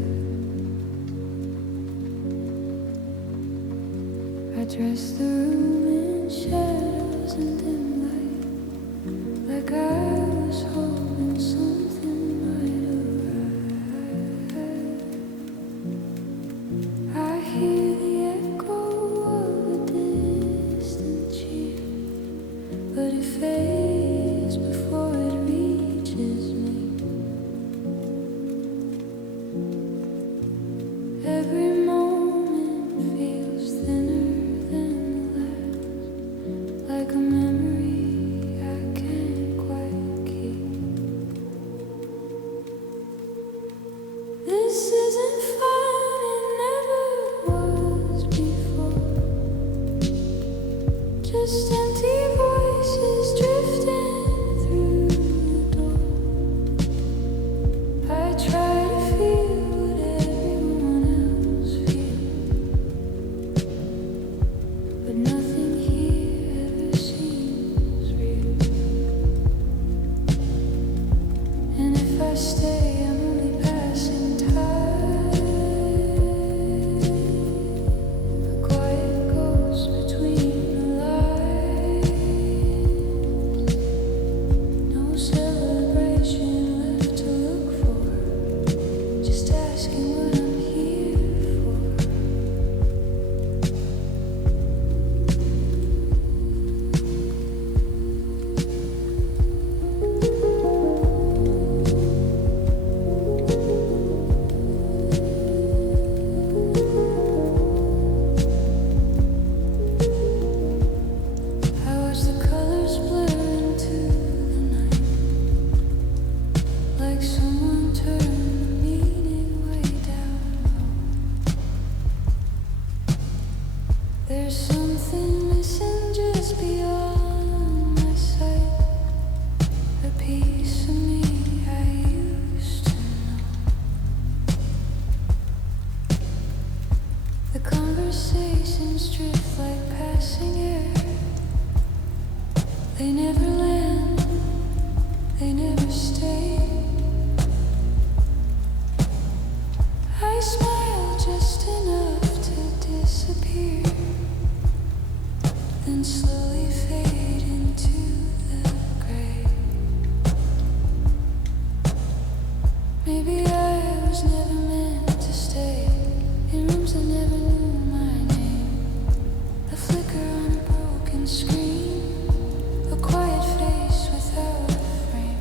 I dress the room in shadows and dim light, like I was hoping something might arrive. I hear the echo of a distant cheer, but it fades before it reaches me. Every moment feels thinner than the last, like a memory I can't quite Maybe I was never meant to stay in rooms that never knew my name. A flicker on a broken screen, a quiet face without a frame.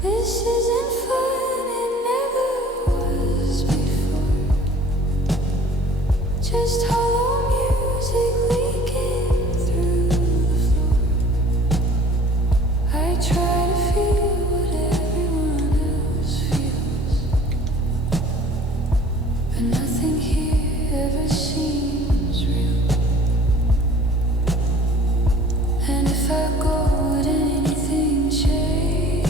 This isn't fun, it never was before. Just hollow music leaking through the floor. I try to feel what everyone else feels, but nothing here ever seems real. And if I go, would anything change?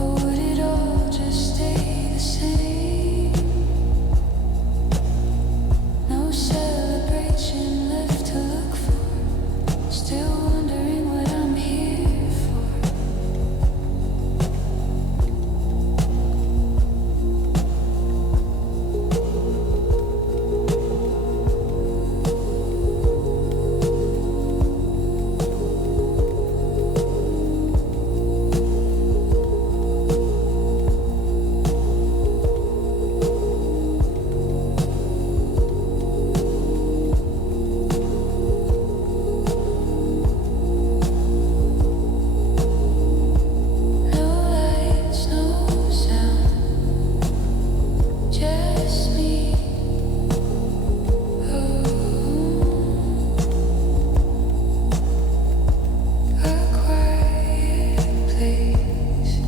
Or would it all just stay the same? No celebration left to look for. Still wondering what I'm here for. No lights, no sound, just me. A quiet place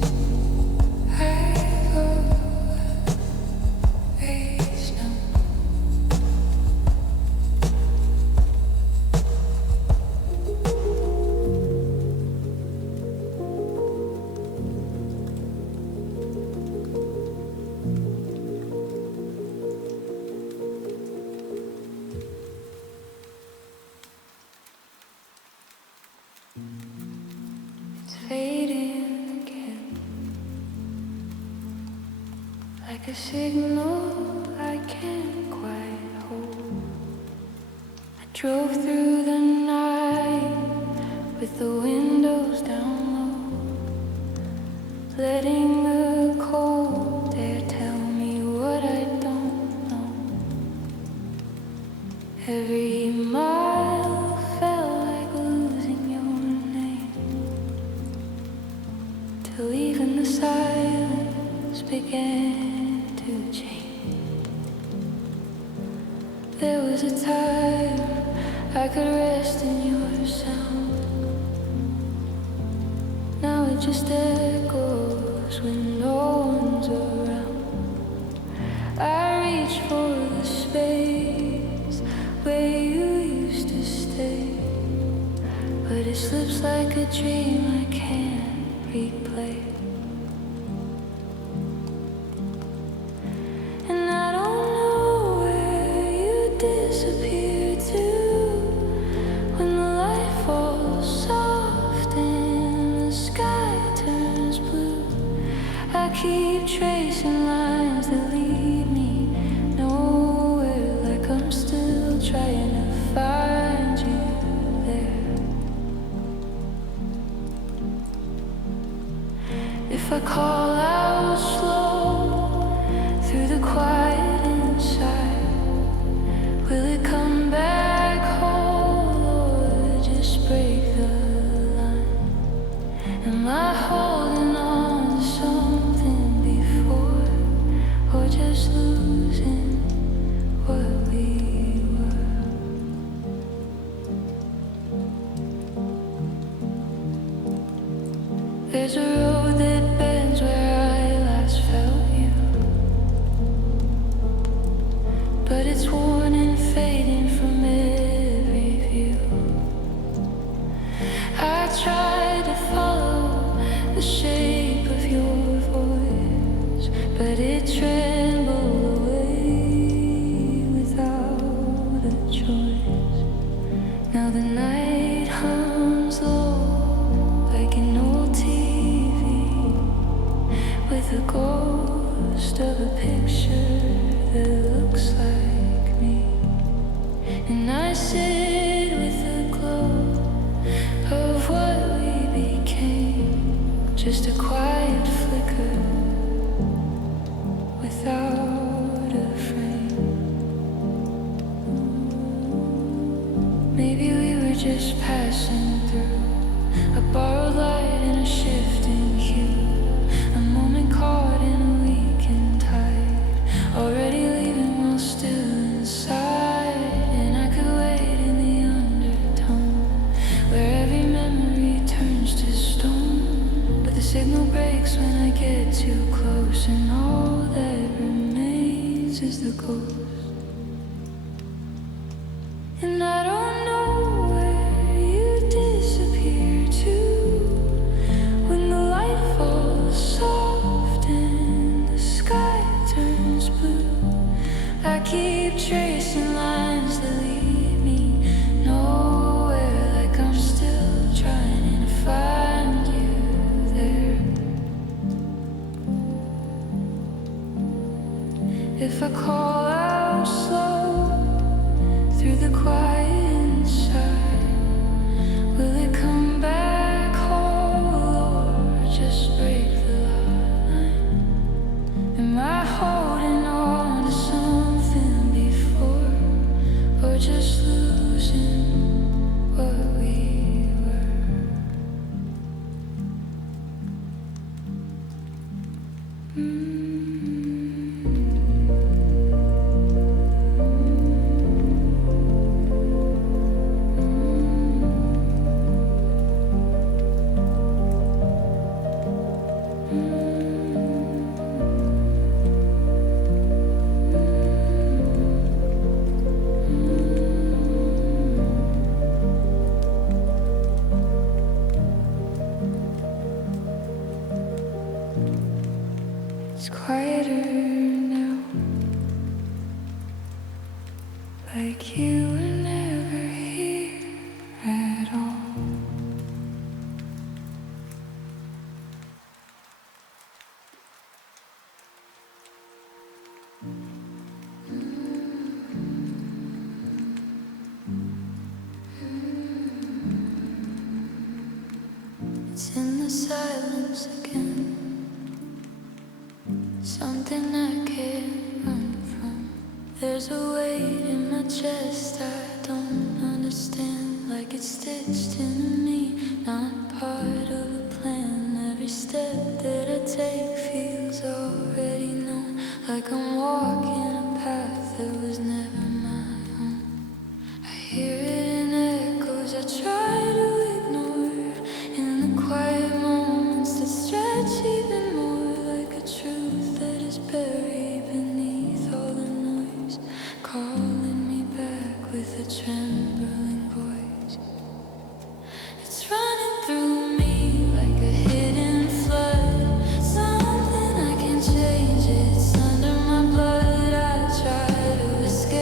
I've always known. It's fading again, like a signal I can't quite hold. I drove through the night with the windows down low, letting the cold air tell me what I don't know. Every mile felt like losing your name, till even the silence began to change. There was a time I could rest in your sound. Now it just echoes when no one's around. I reach for the space where you used to stay, but it slips like a dream I can't replay. And I don't know where you disappear to when the light falls soft and the sky turns blue. I keep tracing lines that lead me nowhere, like I'm still trying to find you there. If I call out slow through the quiet inside, will it come back whole or just break the line? Am I holding on to something before, or just losing what we were? There's a road that bends where I last felt you, but it's worn and fading from every view. I tried to follow the shape of your voice, but it trembled away without a choice. Now the night hums low like an old TV, with a ghost of a picture that looks like me. And I sit with the glow of what we became, just a quiet flicker without a frame. Maybe we were just passing through a borrowed light in a shifting hue, a moment caught in a weekend tide, already leaving while still inside. And I could wait in the undertone where every memory turns to stone, but the signal breaks when I get too close, and all that remains is the ghost. And I don't know where you disappear to when the light falls soft and the sky turns blue. I keep tracing lines that lead me nowhere, like I'm still trying to find you there. If I call out slow through the quiet inside, will it come back whole or just break the line? Am I holding on to something before, or just losing what we were? It's quieter now, like you were never here at all. It's in the silence again, something I can't run from. There's a weight in my chest I don't understand, like it's stitched into me, not part of a plan. Every step that I take feels already known, like I'm walking a path that was never my own. I hear it in echoes I try to ignore, in the quiet moments that stretch even more, like a truth that is buried beneath all the noise, calling me back with a trembling voice. It's running through me like a hidden flood, something I can change. It's under my blood. I try to escape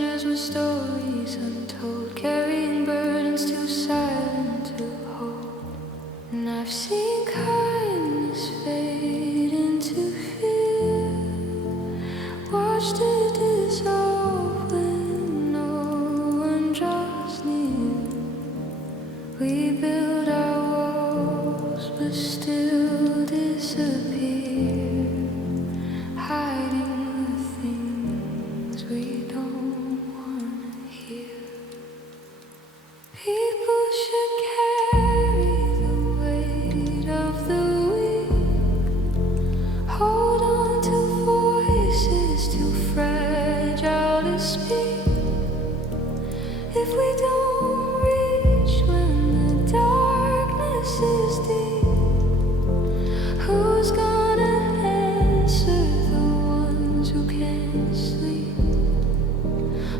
strangers with stories untold, carrying burdens too silent to hold. And I've seen kindness fade into fear, watched it dissolve when no one draws near. We build our walls but still disappear, hiding the things we don't want to hear. People should carry the weight of the weak, hold on to voices too fragile to speak. If we don't reach when the darkness is deep, who's gonna answer the ones who can't sleep?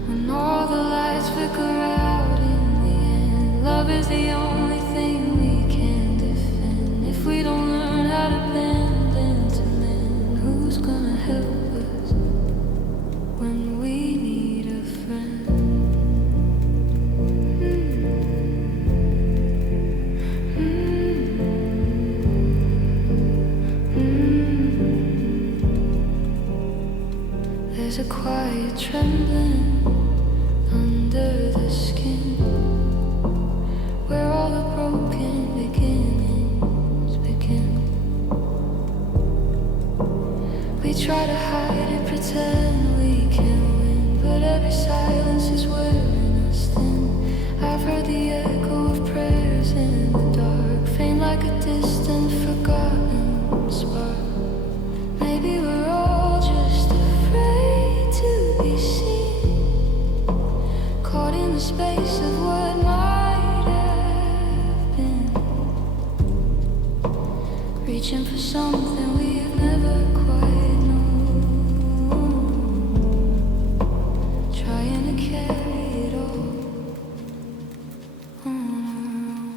When all the lights flicker out in the end, love is the only thing we can defend. If we don't learn how to bend into men, who's gonna help us when we need a friend? There's a quiet trembling under the skin, where all the broken beginnings begin. We try to hide it, pretend we can win, but every silence is wearing us thin. I've heard the echo of prayers in the dark, faint like a distant, forgotten spark. Maybe we're all just afraid to be seen, caught in the space of what might have been, reaching for something we've never quite known, trying to carry it all on our own.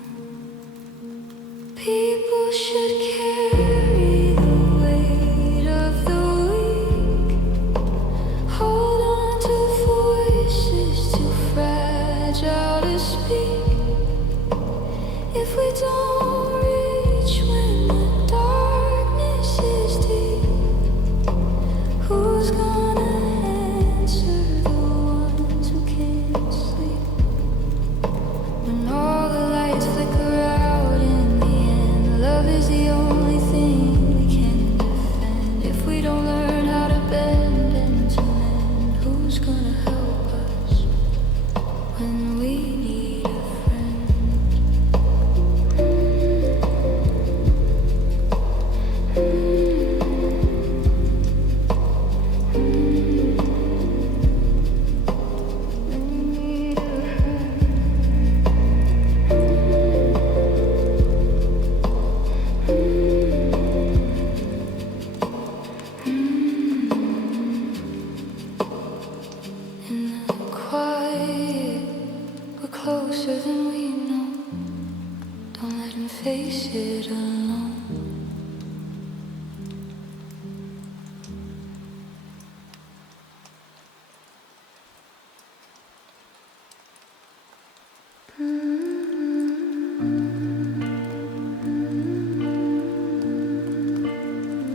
People should carry the weight of the weak, hold on to voices too fragile to speak. If we don't reach when the darkness is deep, who's gonna answer the ones who can't sleep? When all the lights flicker out in the end, love is the only thing we can defend. If we don't learn how to bend into men, who's gonna help us when we need a friend? In the quiet, we're closer than we know. Don't let him face it alone.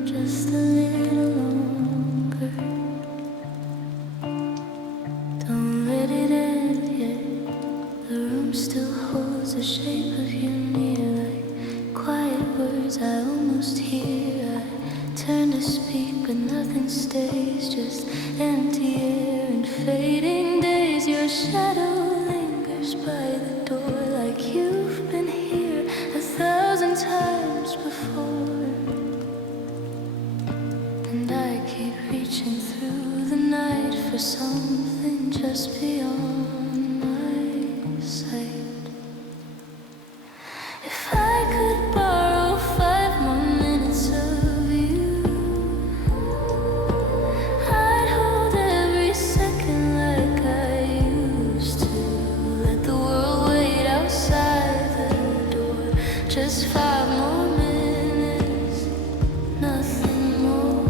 Just a little longer. Don't let it end yet. The room still holds the shape of you near, like quiet words I almost hear. I turn to speak, but nothing stays, just empty air and fading days. Your shadow lingers by the door, like you've been here 1,000 times before. And I keep reaching through the night for something just beyond my sight. If I could borrow 5 more minutes of you, I'd hold every second like I used to. Let the world wait outside the door. Just 5 more minutes, nothing more.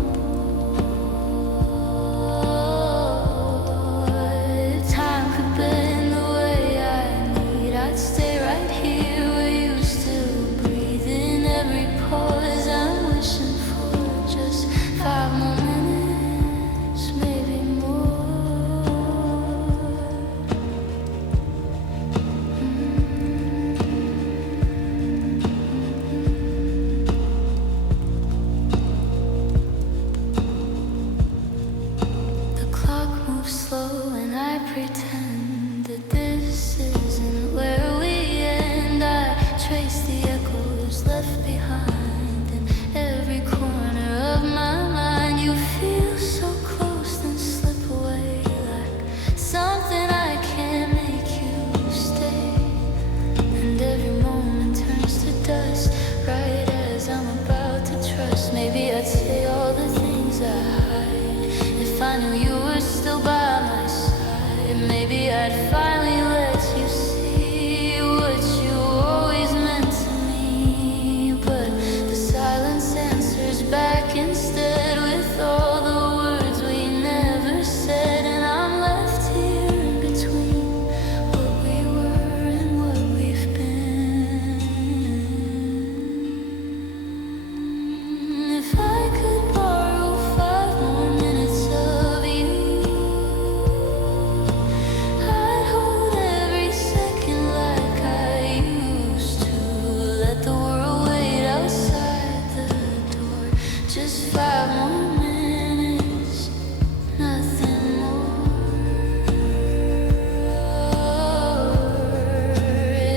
pretend that this isn't where we end. I trace the echoes left behind in every corner of my mind. You feel so close, then slip away like something I can't make you stay. And every moment turns to dust, right as I'm about to trust. Maybe I'd say all the things I hide if I knew you were still by my side. Maybe I'd finally let you see what you always meant to me. But the silence answers back instead with all the words we never said. And I'm left here in between what we were and what we've been. If I could borrow 5 more minutes of you, I'd hold every second like I used to. Let the world wait outside the door. Just 5 more minutes, nothing more.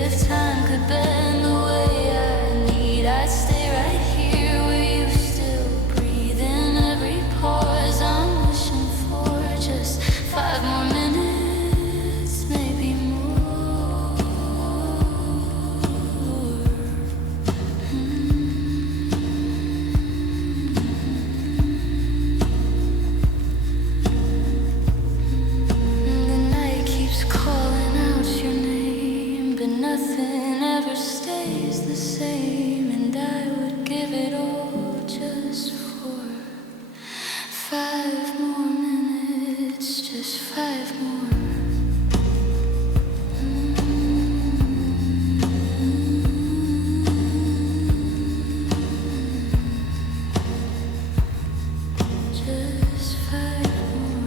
If time could bend the way I need, I'd stay right here where you still breathe. In every pause I'm wishing for just 5 more minutes, maybe more. The night keeps calling out your name, but nothing ever stays the same. And I would give it all just for 5 more minutes, just 5 more. Just 5 more.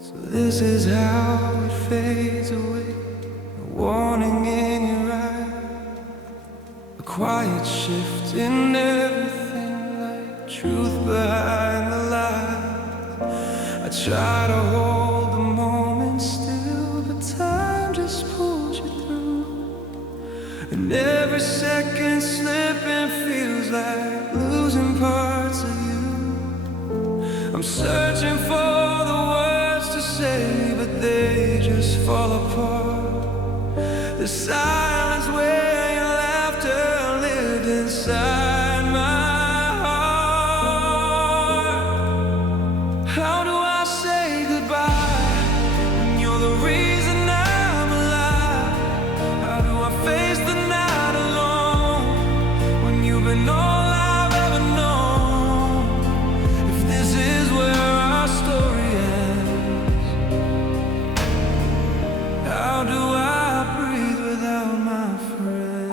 So this is how it fades away. A warning in your eye, a quiet shift in everything, like truth behind the lies. I try to hold the moment still, but time just pulls you through. And every second slipping feels like losing parts of you. I'm searching for the words to say, but they just fall apart. The silence where your laughter lived inside my heart. How do I say goodbye when you're the reason I'm alive? How do I face the night alone when you've been all I've ever known? If this is where our story ends, how do I breathe without my friend?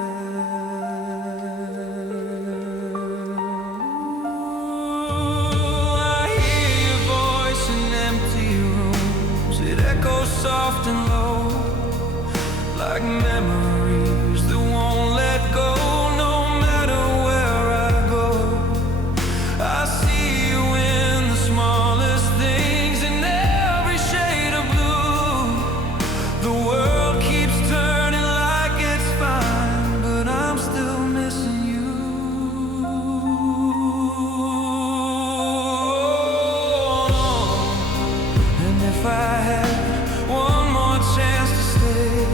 Ooh, I hear your voice in empty rooms. It echoes soft and low, like memories that won't let go. No matter where I go, I see you in the smallest things, in every shade of blue. The world keeps turning like it's fine, but I'm still missing you. And if I had one more chance to stay,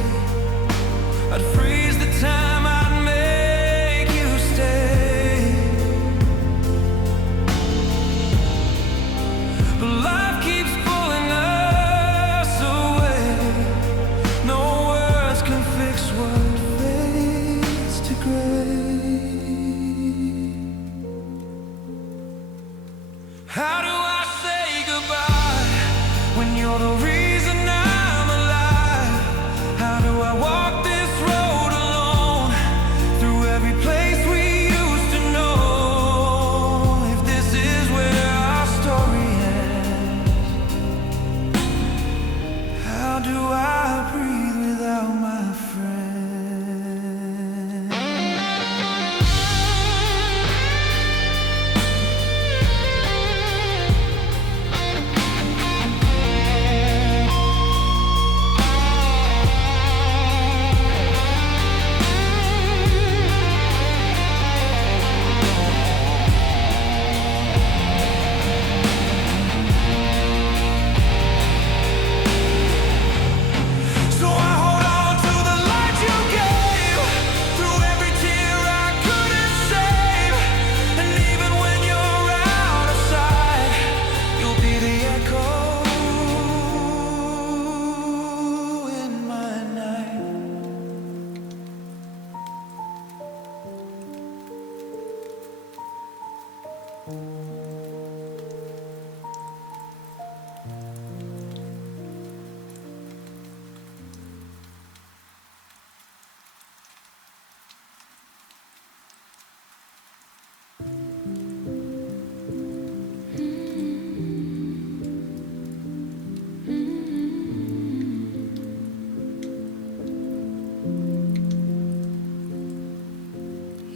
You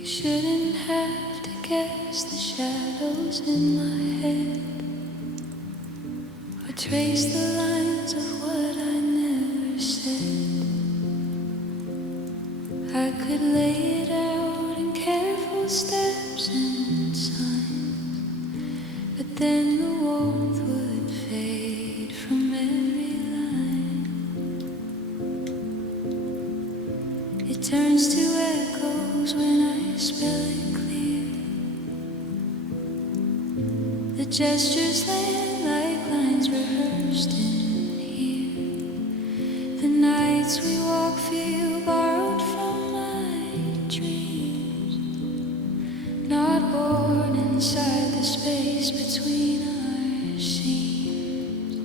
shouldn't have to guess the shadows in my head, or trace the lines of what I never said. I could lay it out in careful steps and signs, but then the warmth would fade from every line. It turns to echoes when I spell it clear. The gestures land like lines rehearsed in here. The nights we walk feel borrowed from my dreams, not born inside the space between our seams.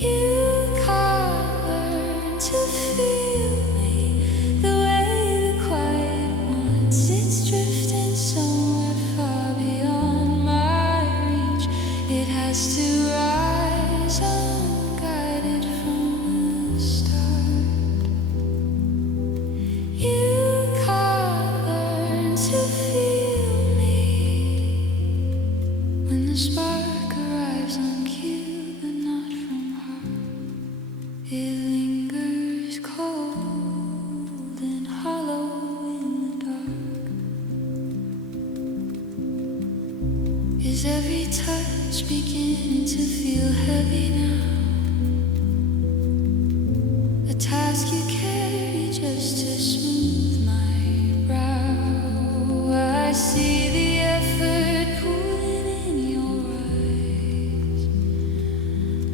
You can't learn to feel me the way the quiet one sits drifting somewhere far beyond my reach. It has to rise unguided from the start. You can't learn to feel me when the spark arrives on cue, but not from heart. It lingers cold and hollow in the dark. Is every touch beginning to feel heavy now? A task you carry just to smooth my brow. I see the effort pooling in your eyes,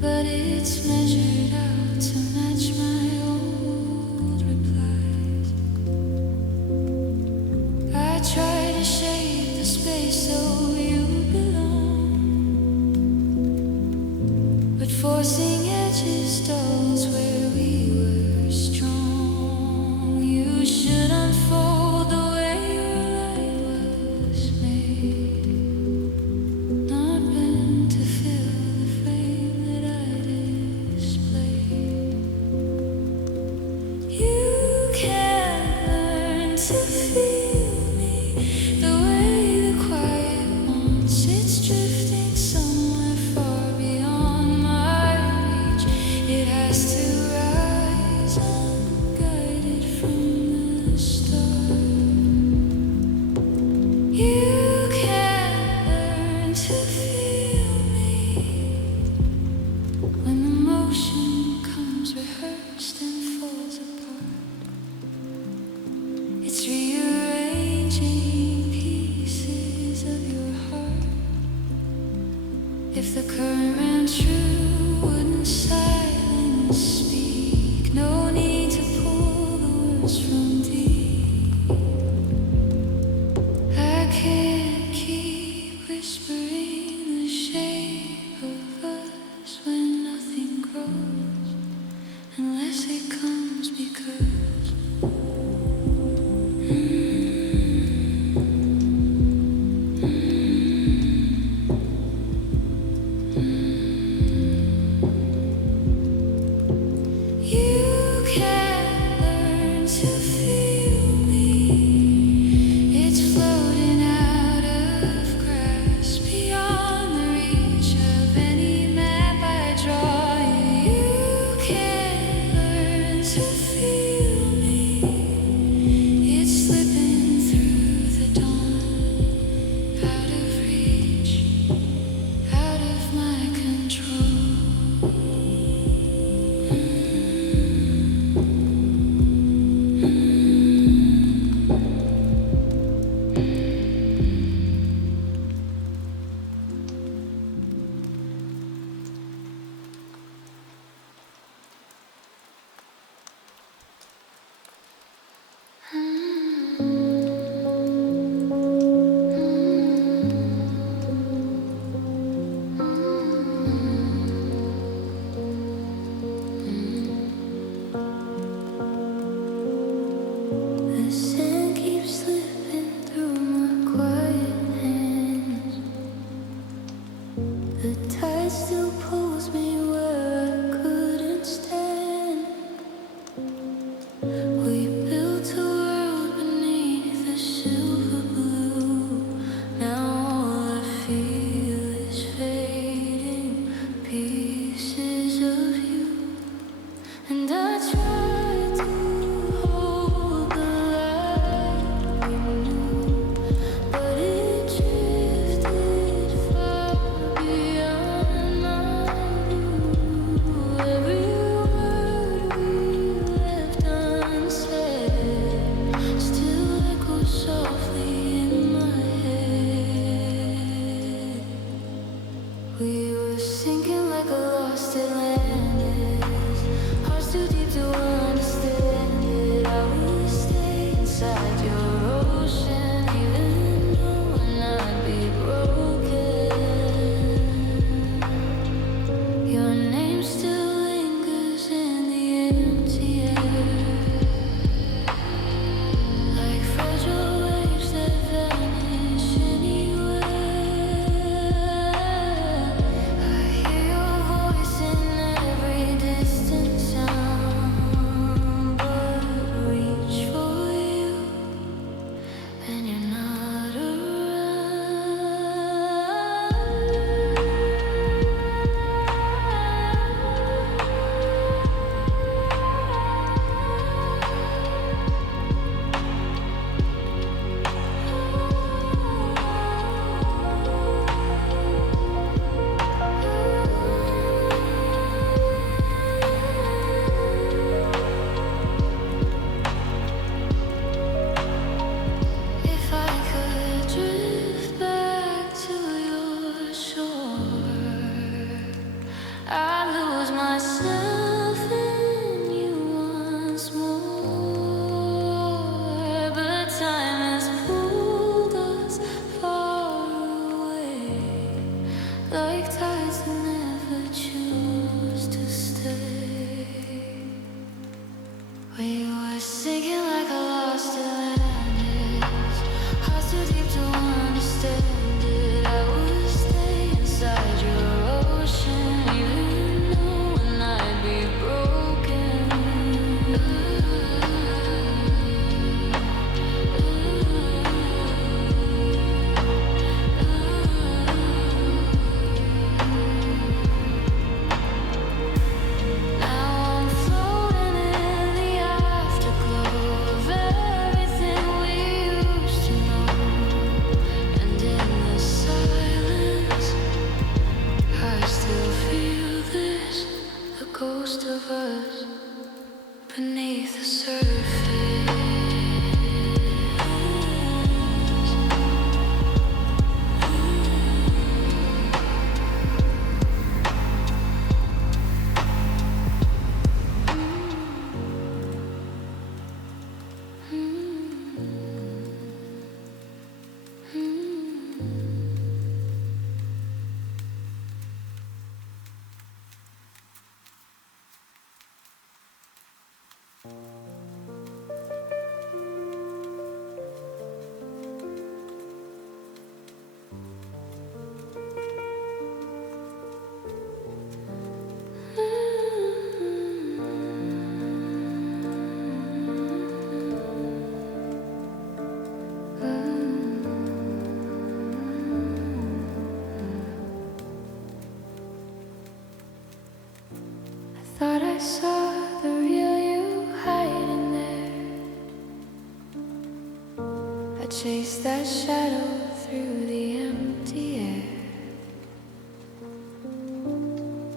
but it's measured out to match my old replies. I try to shape the space so you belong, but forcing edges stalls where we were strong. You should unfold the way your light was made, not meant to fill the frame that I displayed. You can't learn to feel me the way the quiet one sits drifting somewhere far beyond my reach. It has to rise unguided from the start. You can't learn to feel me when the motion comes rehearsed and falls apart. It's rearranging pieces of your heart. If the current ran true, wouldn't silence speak? No need to pull the words from deep. I can't keep whispering the shape of us when nothing grows, unless it comes because you can't learn to feel me. It's floating out of grasp, beyond the reach of any map I draw. You can't learn to feel me. It's slipping chase that shadow through the empty air.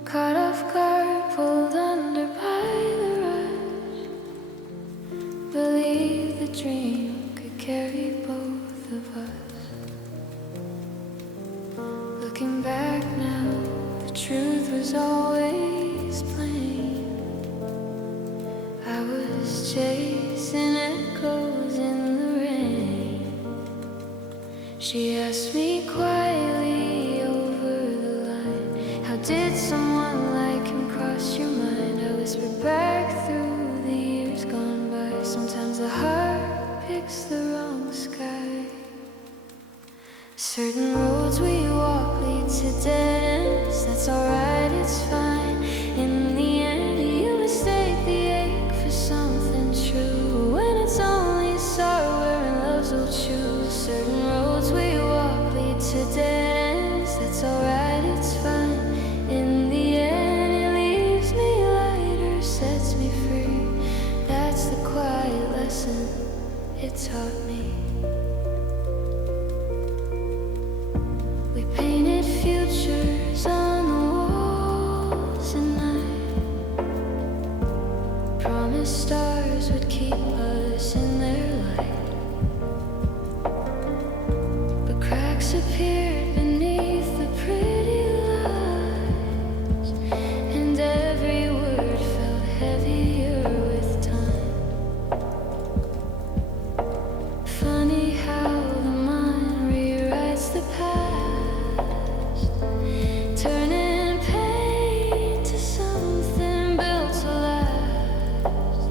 Caught off guard, pulled under by the rush. Believe the dream could carry both of us. Looking back now, the truth was always plain. I was chasing echoes in the rain. She asked me quietly over the line, how did someone like him cross your mind? I whispered back through the years gone by, sometimes the heart picks the wrong sky. Certain roads we walk lead to dead ends. That's alright, it's fine. In the end, you mistake the ache for something true. When it's only sorrow and love's old shoes. Certain roads we walk lead to dead ends. That's alright, it's fine. In the end, it leaves me lighter, sets me free. That's the quiet lesson it taught me. We painted futures on the walls at night. Promised stars would keep us in their light. But cracks appeared beneath the pretty lies, and every word felt heavier with time. Funny how the mind rewrites the past, turning pain to something built to last.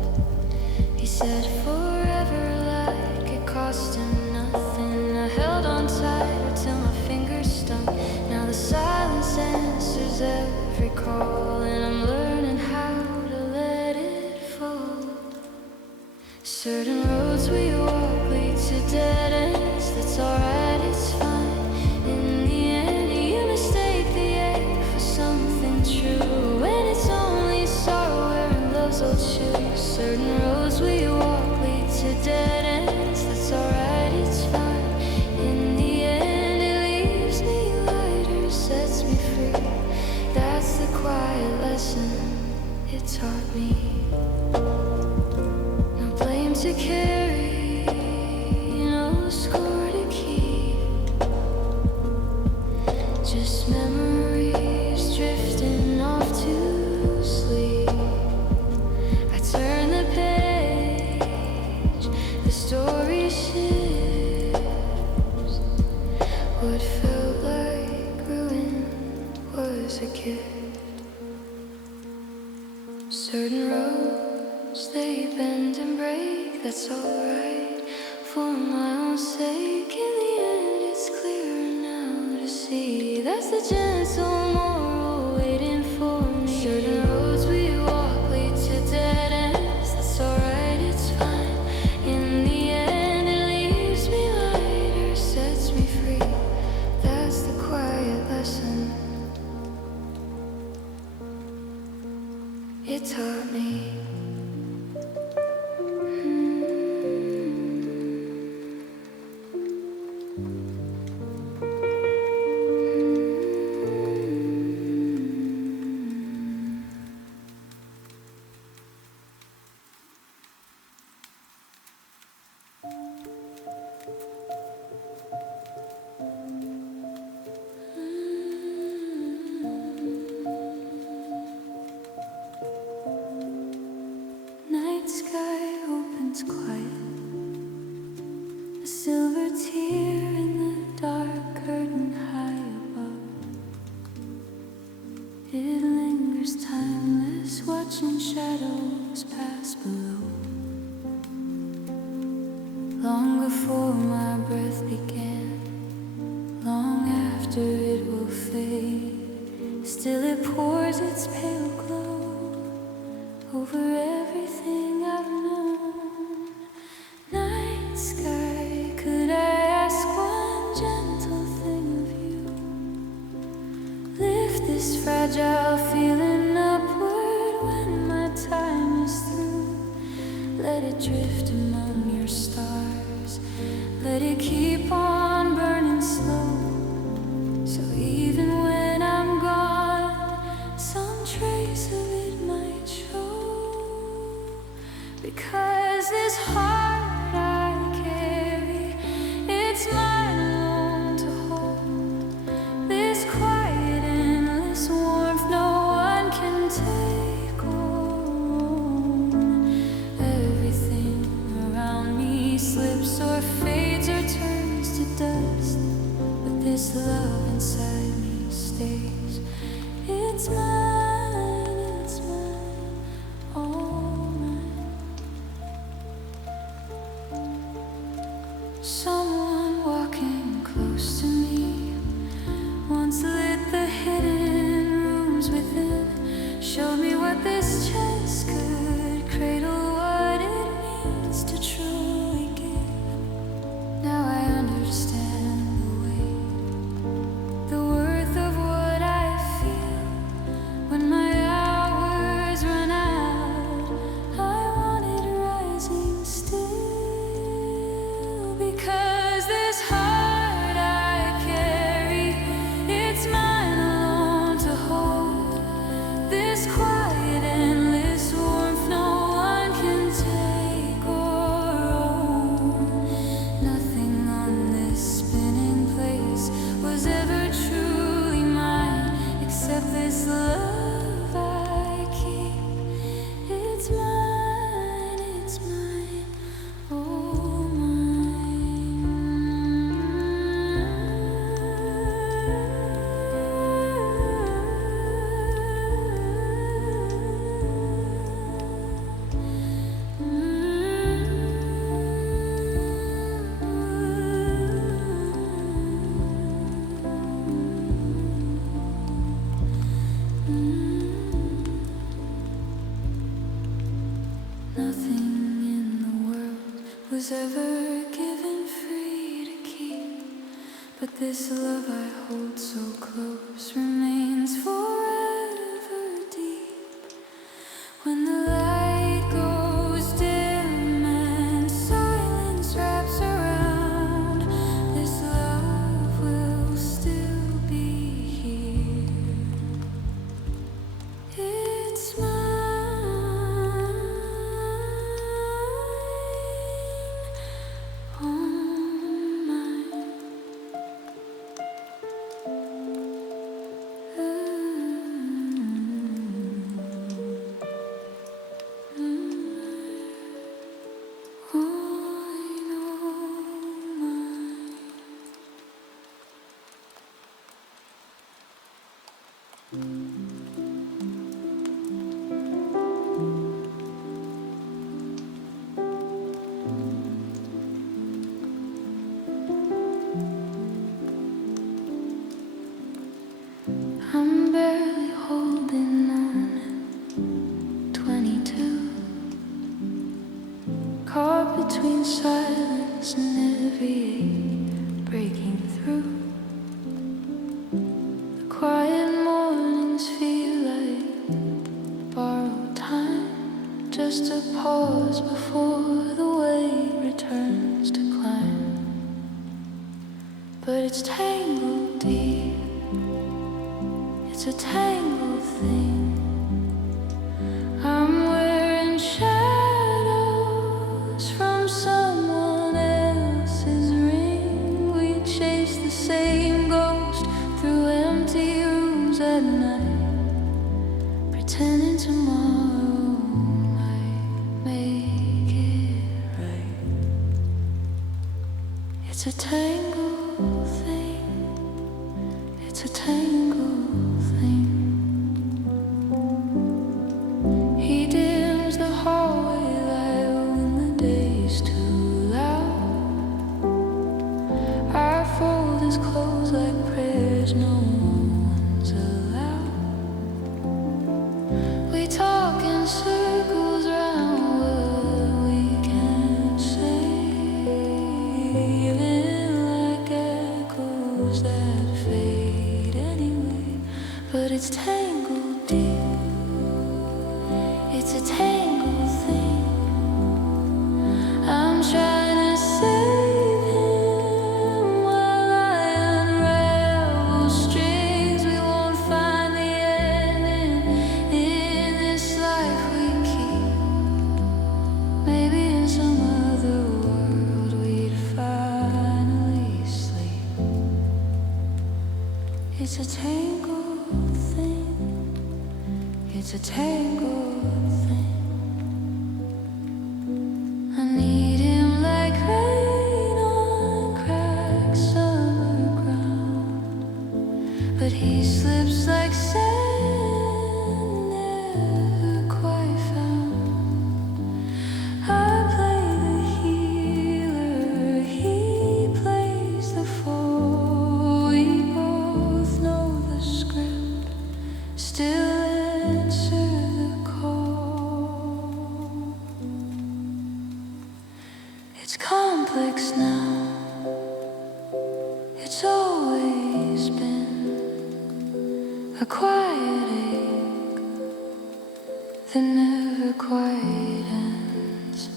He said forever like it cost him nothing. I held on tighter till my fingers stung. Now the silence answers every call, and I'm learning how to let it fall. Certain roads we walk lead to dead ends. That's alright, it's fine. In the end, you mistake the ache for something true. When it's only sorrow wearing love's old shoes. Certain roads we walk lead to dead ends. That's alright, it's fine. In the end, it leaves me lighter, sets me free. That's the quiet lesson it taught me. No blame to carry, no score to keep. Just memories drifting off to sleep. I turn the page, the story shifts. What felt like ruin was a gift. Certain roads, they bend and break, that's alright. For my own sake, in the end, it's clearer now to see. That's the gentle moral waiting for me. Certain roads we walk lead to dead ends. That's alright, it's fine. In the end, it leaves me lighter, sets me free. That's the quiet lesson it taught me. Night sky opens quiet, a silver tear in the dark curtain high above. It lingers timeless, watching shadows pass below. Long before my breath began, long after it will fade, still it pours its pale glow over everything I've known. Night sky, could I ask one gentle thing of you? Lift this fragile feeling upward when my time is through. Let it drift among your stars. Let let it keep on burning slow. So even when I'm gone, some trace of it might show. Because this heart I carry, it's mine alone to hold. This quiet, endless warmth no one can take or own. Everything around me slips or fades or turns to dust, but this love inside me stays. It's mine, all mine. Someone walking close to me once lit the hidden rooms within, showed me what this chest could cradle, what it means to truly give. Now I understand the weight, the worth of what I feel. When my hours run out, I want it rising still. Because this heart I carry, it's mine alone to hold. This quiet, endless warmth no one can take or own. Nothing on this spinning place was ever truly mine, except this love I keep. It's mine, all Nothing in the world was ever given free to keep, but this love I hold so close remains forever deep. When the light goes dim and silence wraps around, this love will still be here. It's mine, all mine. I'm barely holding on, 22, caught between silence and every ache breaking through. The quiet mornings feel like borrowed time, just a pause before the wave returns to climb. But it's tangled deep, it's a tangled thing. I'm wearing shadows from someone else's ring. We chase the same ghost through empty rooms at night, pretending tomorrow might make it right. It's a tangled thing, it's a tangled thing. He dims the hallway light when the day's too loud. I fold his clothes like prayers no one's allowed. We talk in circles round what we can't say, even like echoes that fade anyway. But it's tangled deep, it's a tangled thing. I'm trying to save him. It's a tangled thing. It's a tangled thing. I need him like rain on cracked summer ground, but he slips like sand, never quite found. I play the healer, he plays the fool. We both know the script, still answer the call. It's complex now, it's always been a quiet ache that never quite ends,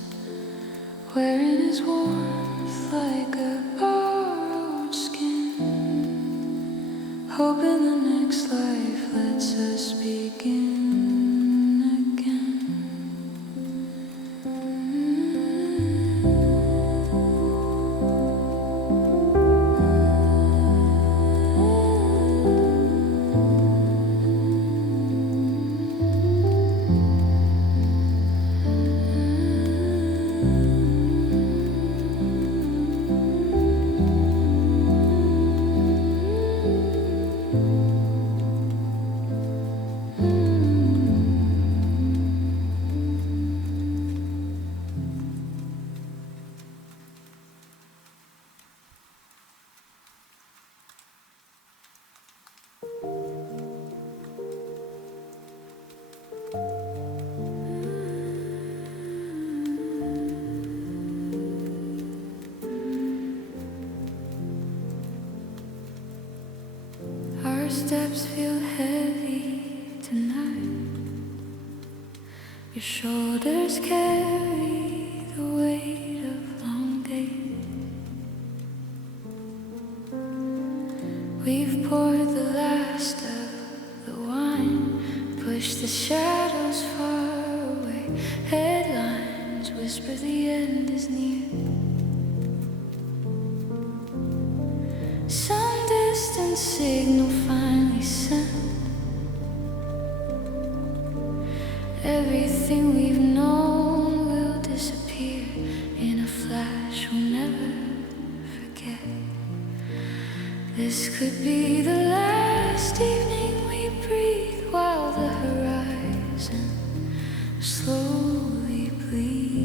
wearing his warmth like a borrowed skin, hoping the next life lets us begin again. Our steps feel heavy tonight. Your shoulders carry the weight of long days. We've poured the last of the wine, pushed the shadows far away. Headlines whisper the end is near. Some distant signal finally sent. Everything we've known will disappear in a flash. We'll never forget. This could be the last evening we breathe while the horizon slowly bleeds.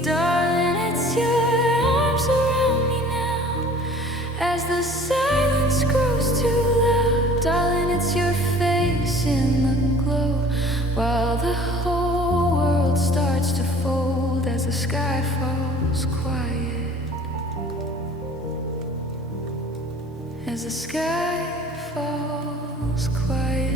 Darling, it's your arms around me now as the silence grows too loud. Darling, it's your face in the glow while the whole world starts to fold as the sky falls quiet. As the sky falls quiet.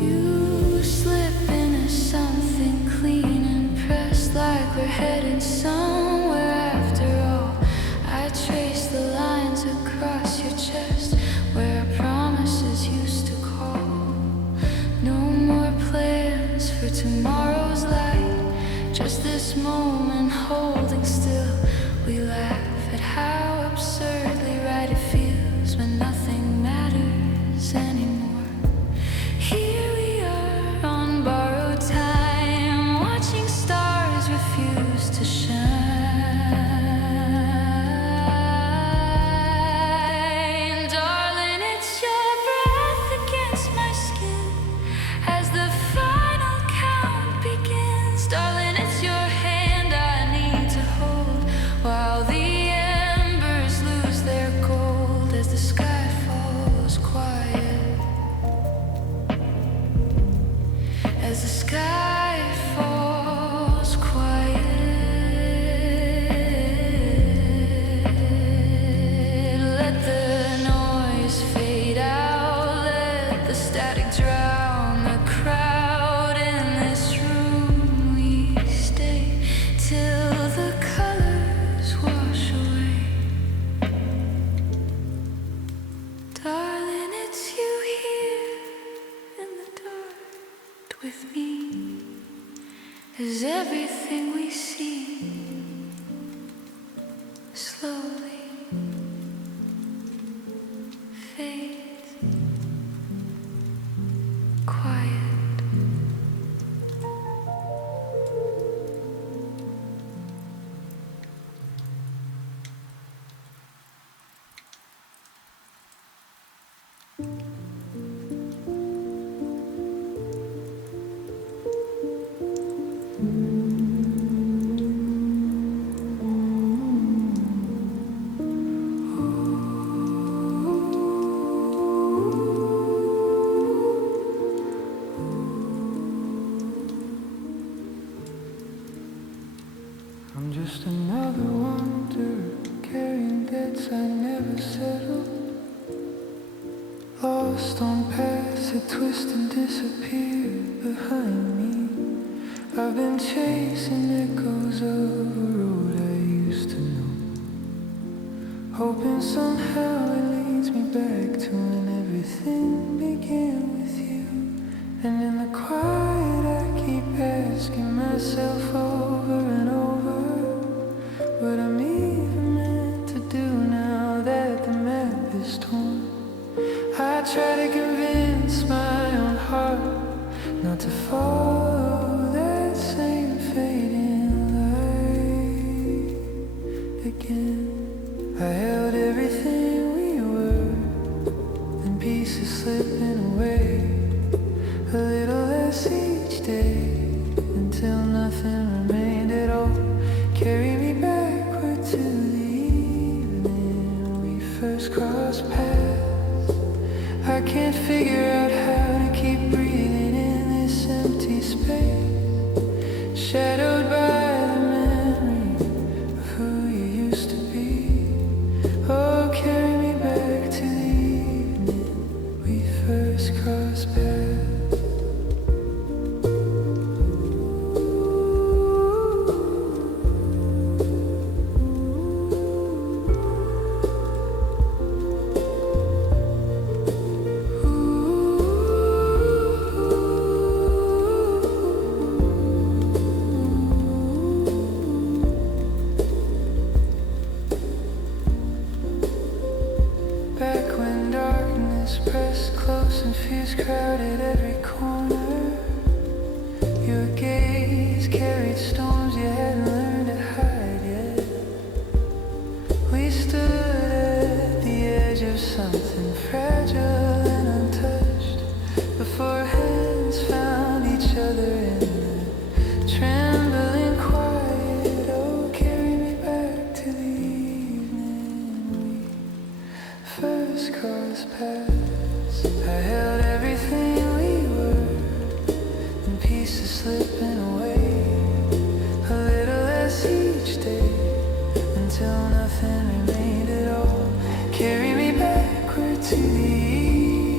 You slip into something clean and pressed, like we're heading somewhere after all. I trace the lines across your chest where our promises used to call. No more plans for tomorrow's light, just this moment holding still. We laugh at how absurdly right it feels when nothing matters anymore. Here we are on borrowed time, watching stars refuse to shine. Darling, it's your breath against my skin as the final count begins. Darling, it's your hand I need to hold while the embers lose their gold as the sky falls quiet. As the sky falls quiet, let the noise fade out, let the static drown the crowd. In this room we stay till the colors wash away. Darling, it's you here in the dark with me as everything we see slowly fades quiet. I'm just another wanderer, carrying debts I never settled. Lost on paths that twist and disappear behind me. I've been chasing echoes of a road I used to know, hoping somehow it leads me back to when everything began with you. And in the quiet I keep asking myself over and over what I'm even meant to do now that the map is torn. I try to convince my own heart not to follow that same fading light again. I held everything we were, and pieces slipping away, a little less each day, until nothing remained at all. Carry me backward to the evening we first crossed paths. I can't figure out how to keep breathing in this empty space, shadowed by the memory of who you used to be. Oh, carry me back to the evening we first crossed paths. Back when darkness pressed close and fears crowded every corner, your gaze carried storms you hadn't learned to hide yet. We stood at the edge of something fragile and untouched, before hands found each other in the trembling quiet. Oh, carry me back to the evening we first crossed paths. I held everything we were, and pieces slipping away, a little less each day, until nothing remained at all. Carry me backward to the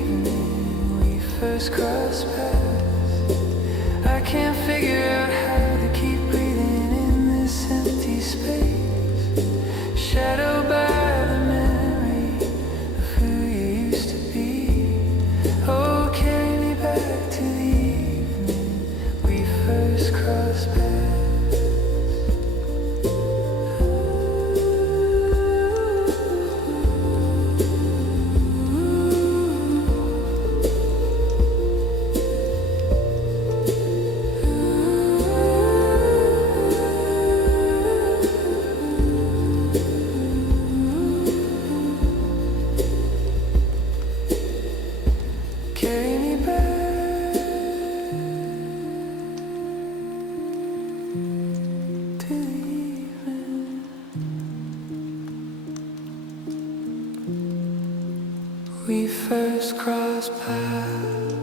evening we first crossed paths. I can't figure out how to keep breathing in this empty space, shadowed by the memory of who you used to be. Oh, carry me back to the evening we first crossed paths. Carry me back to the evening we first crossed paths.